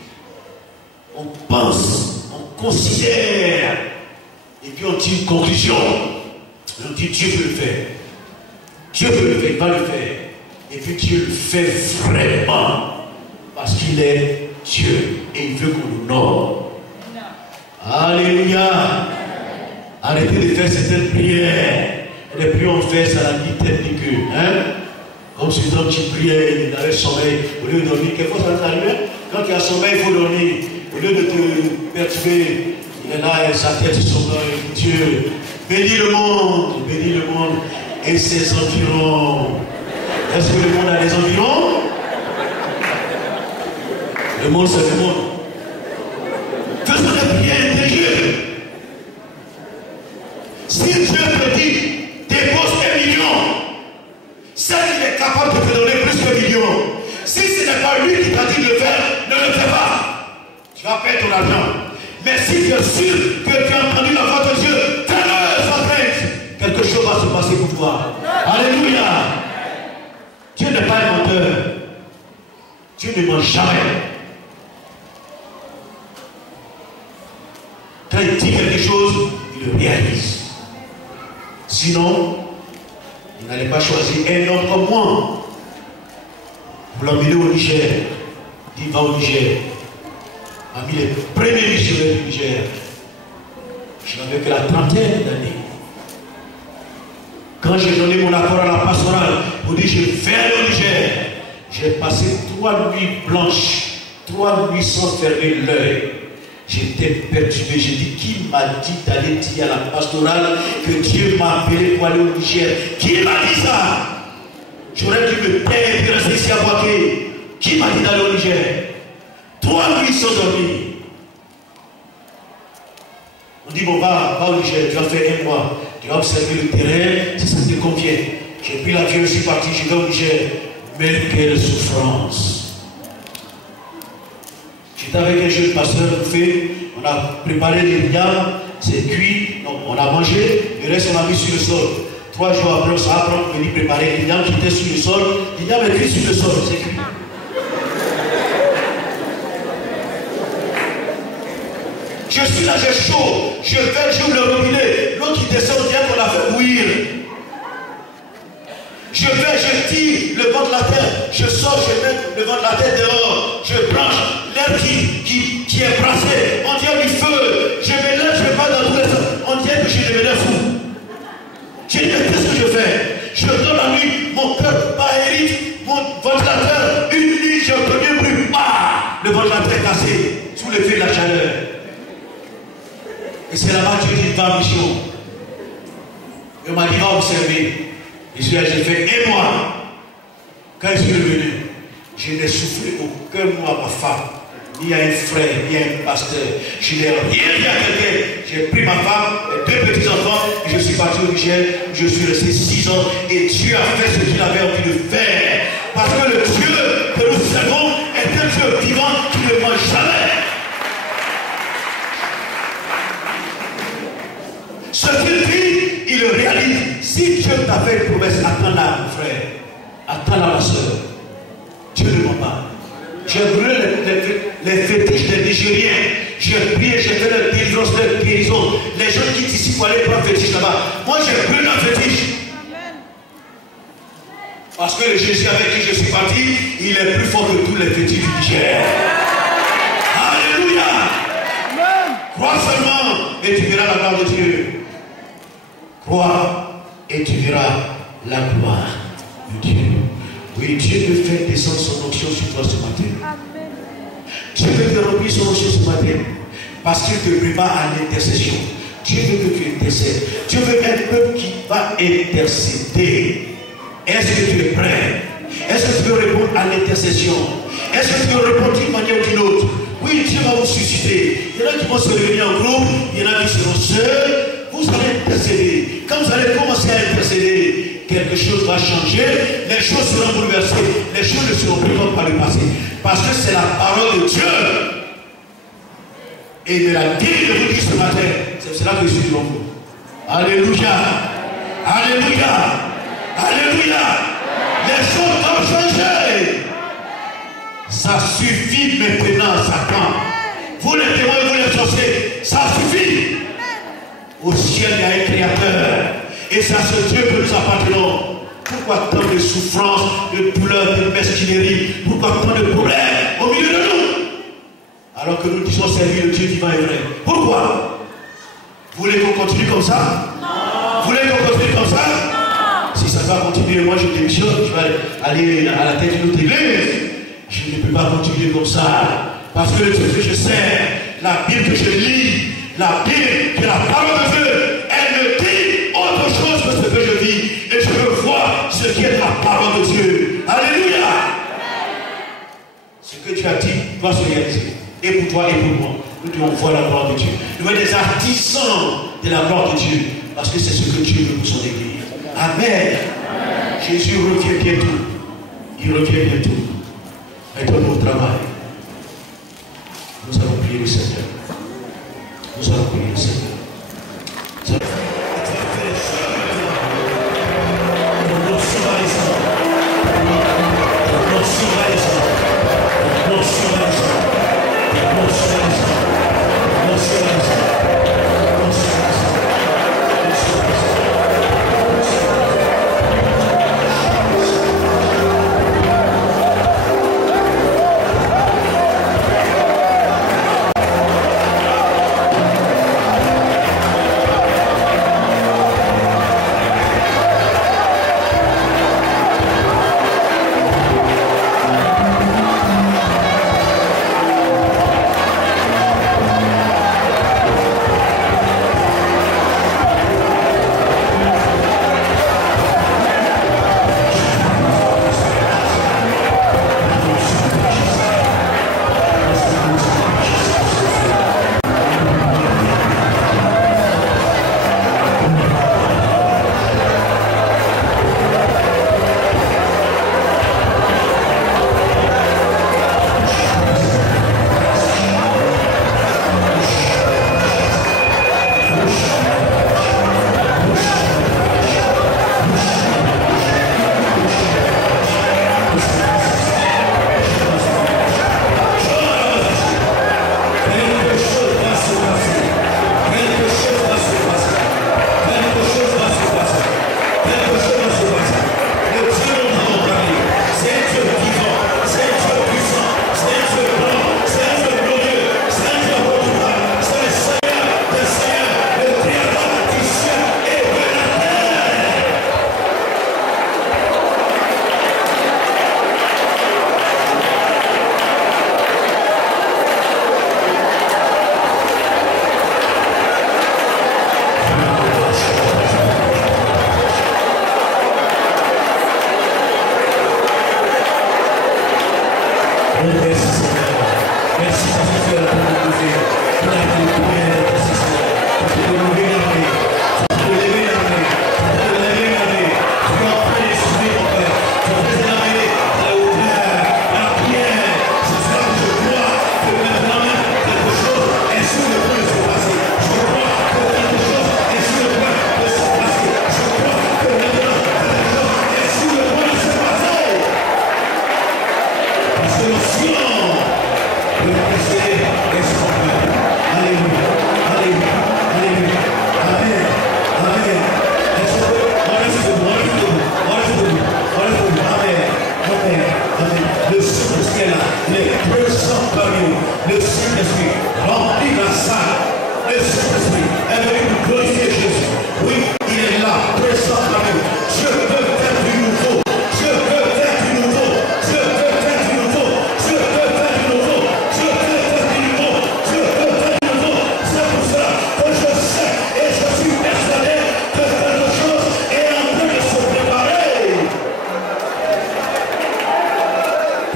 on pense, on considère, et puis on tire une conclusion. On dit Dieu peut le faire. Dieu peut le faire, il va le faire. Et puis Dieu le fait vraiment. Parce qu'il est Dieu et il veut qu'on l'honore. Alléluia. Arrêtez de faire certaines prières. Les prières on fait, ça la vie technique. Hein? Comme si donc tu priais, il avait sommeil, au lieu de dormir. Quelquefois ça nous arrive. Quand il y a sommeil, il faut dormir. Au lieu de te perturber, il est là et sa tête sur son corps. Dieu, bénis le monde et ses environs. Est-ce que le monde a des environs? Le monde, c'est le monde. Faisons des prières intelligentes. Si Dieu te dit, dépose 1 million, c'est qu'il est capable de te donner plus que 1 million. Si ce n'est pas lui qui t'a dit de le faire, ne le fais pas. Tu vas perdre ton argent. Mais si tu es sûr que tu as entendu la voix de Dieu, fais-le sans crainte. Quelque chose va se passer pour toi. Alléluia. Dieu n'est pas un menteur. Dieu ne ment jamais. Quand il dit quelque chose, il le réalise. Sinon, il n'allait pas choisir un homme comme moi pour l'emmener au Niger. Il va au Niger. Parmi les premiers missionnaires du Niger. Je n'avais que la trentaine d'années. Quand j'ai donné mon accord à la pastorale, pour dire je vais au Niger, j'ai passé 3 nuits blanches, 3 nuits sans fermer l'œil. J'étais perturbé. J'ai dit, qui m'a dit d'aller dire à la pastorale que Dieu m'a appelé pour aller au Niger? Qui m'a dit ça? J'aurais dû me taire et rester ici à Boaké. Qui m'a dit d'aller au Niger? 3 nuits sans dormir. On dit, bon, va au Niger, tu vas faire 1 mois. Tu vas observer le terrain, si ça te convient. J'ai pris l'avion, je suis parti, je vais au Niger. Mais quelle souffrance! J'étais avec un jeune pasteur, on a préparé les liens, c'est cuit, donc on a mangé, le reste on a mis sur le sol. 3 jours après, on s'est appris à venir préparer les liens qui étaient sur le sol. Les liens étaient cuits sur le sol, c'est cuit. Je suis là, j'ai chaud, j'ouvre le robinet, l'eau qui descend, on dirait qu'on l'a fait bouillir. Je tire le ventilateur, je sors, je mets le ventilateur dehors, je branche l'air qui est brassé, on dirait du feu, je mélange, je vais dans tous les sens, on dirait que je devenais fou. J'ai dit, qu'est-ce que je fais? Je donne la nuit, mon cœur bat hérite, mon ventilateur, une nuit, j'ai entendu un bruit, le ventilateur est cassé, sous l'effet de la chaleur. Et c'est là-bas que Dieu dit, va en mission. Il m'a dit, va observer. Et j'ai fait 1 mois. Quand je suis revenu, je n'ai soufflé aucun mot à ma femme, ni à un frère, ni à un pasteur. Je n'ai rien dit à quelqu'un. J'ai pris ma femme, mes 2 petits-enfants, et je suis parti au Niger. Je suis resté 6 ans, et Dieu a fait ce qu'il avait envie de faire. Parce que le Dieu que nous servons est un Dieu vivant qui ne ment jamais. Ce qu'il dit, il le réalise. Si Dieu t'a fait une promesse, attends-la, mon frère. Attends-la, ma soeur. Dieu ne ment pas. J'ai brûlé les fétiches des Nigériens. J'ai prié, j'ai fait la délivrance, la guérison. Les gens qui disent ici pour aller prendre fétiche là-bas. Moi, j'ai brûlé la fétiche. Parce que le Jésus avec qui je suis parti, il est plus fort que tous les fétiches du Niger. Alléluia. Crois seulement et tu verras la gloire de Dieu. Crois et tu verras la gloire de Dieu. Oui, Dieu veut faire descendre son onction sur toi ce matin. Amen. Dieu veut te remplir son onction ce matin. Parce qu'il te prépare à l'intercession. Dieu veut que tu intercèdes. Dieu veut un peuple qui va intercéder. Est-ce que tu es prêt? Est-ce que tu veux répondre à l'intercession? Est-ce que tu veux répondre d'une manière ou d'une autre? Oui, Dieu va vous susciter. Il y en a qui vont se réunir en groupe, il y en a qui seront seuls. Vous allez intercéder. Quand vous allez commencer à intercéder, quelque chose va changer, les choses seront bouleversées, les choses ne seront plus comme par le passé. Parce que c'est la parole de Dieu. Et il me l'a dit de vous dire ce matin. C'est cela que je suis devant vous. Alléluia. Alléluia. Alléluia. Les choses vont changer. Ça suffit maintenant, Satan. Vous les témoins, vous les sorciers, ça suffit. Au ciel, il y a un créateur. Et c'est à ce Dieu que nous appartenons. Pourquoi tant de souffrances, de douleurs, de mesquinerie? Pourquoi tant de problèmes au milieu de nous? Alors que nous disons servir le Dieu vivant et vrai. Pourquoi? Vous voulez qu'on continue comme ça? Non. Vous voulez qu'on continue comme ça? Non. Si ça va continuer, moi je démissionne, je vais aller à la tête d'une autre église. Je ne peux pas continuer comme ça. Parce que ce que je sais, la Bible que je lis, la Bible qui est la parole de Dieu, elle me dit autre chose que ce que je vis. Et je veux voir ce qui est la parole de Dieu. Alléluia. Ce que tu as dit doit se réaliser. Et pour toi et pour moi. Nous devons voir la gloire de Dieu. Nous sommes des artisans de la gloire de Dieu. Parce que c'est ce que Dieu veut pour son église. Amen. Jésus revient bientôt. Il revient bientôt. Mettons-nous au travail. Nous allons prier le Seigneur. Nous allons prier le Seigneur.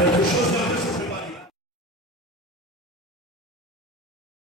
quelque chose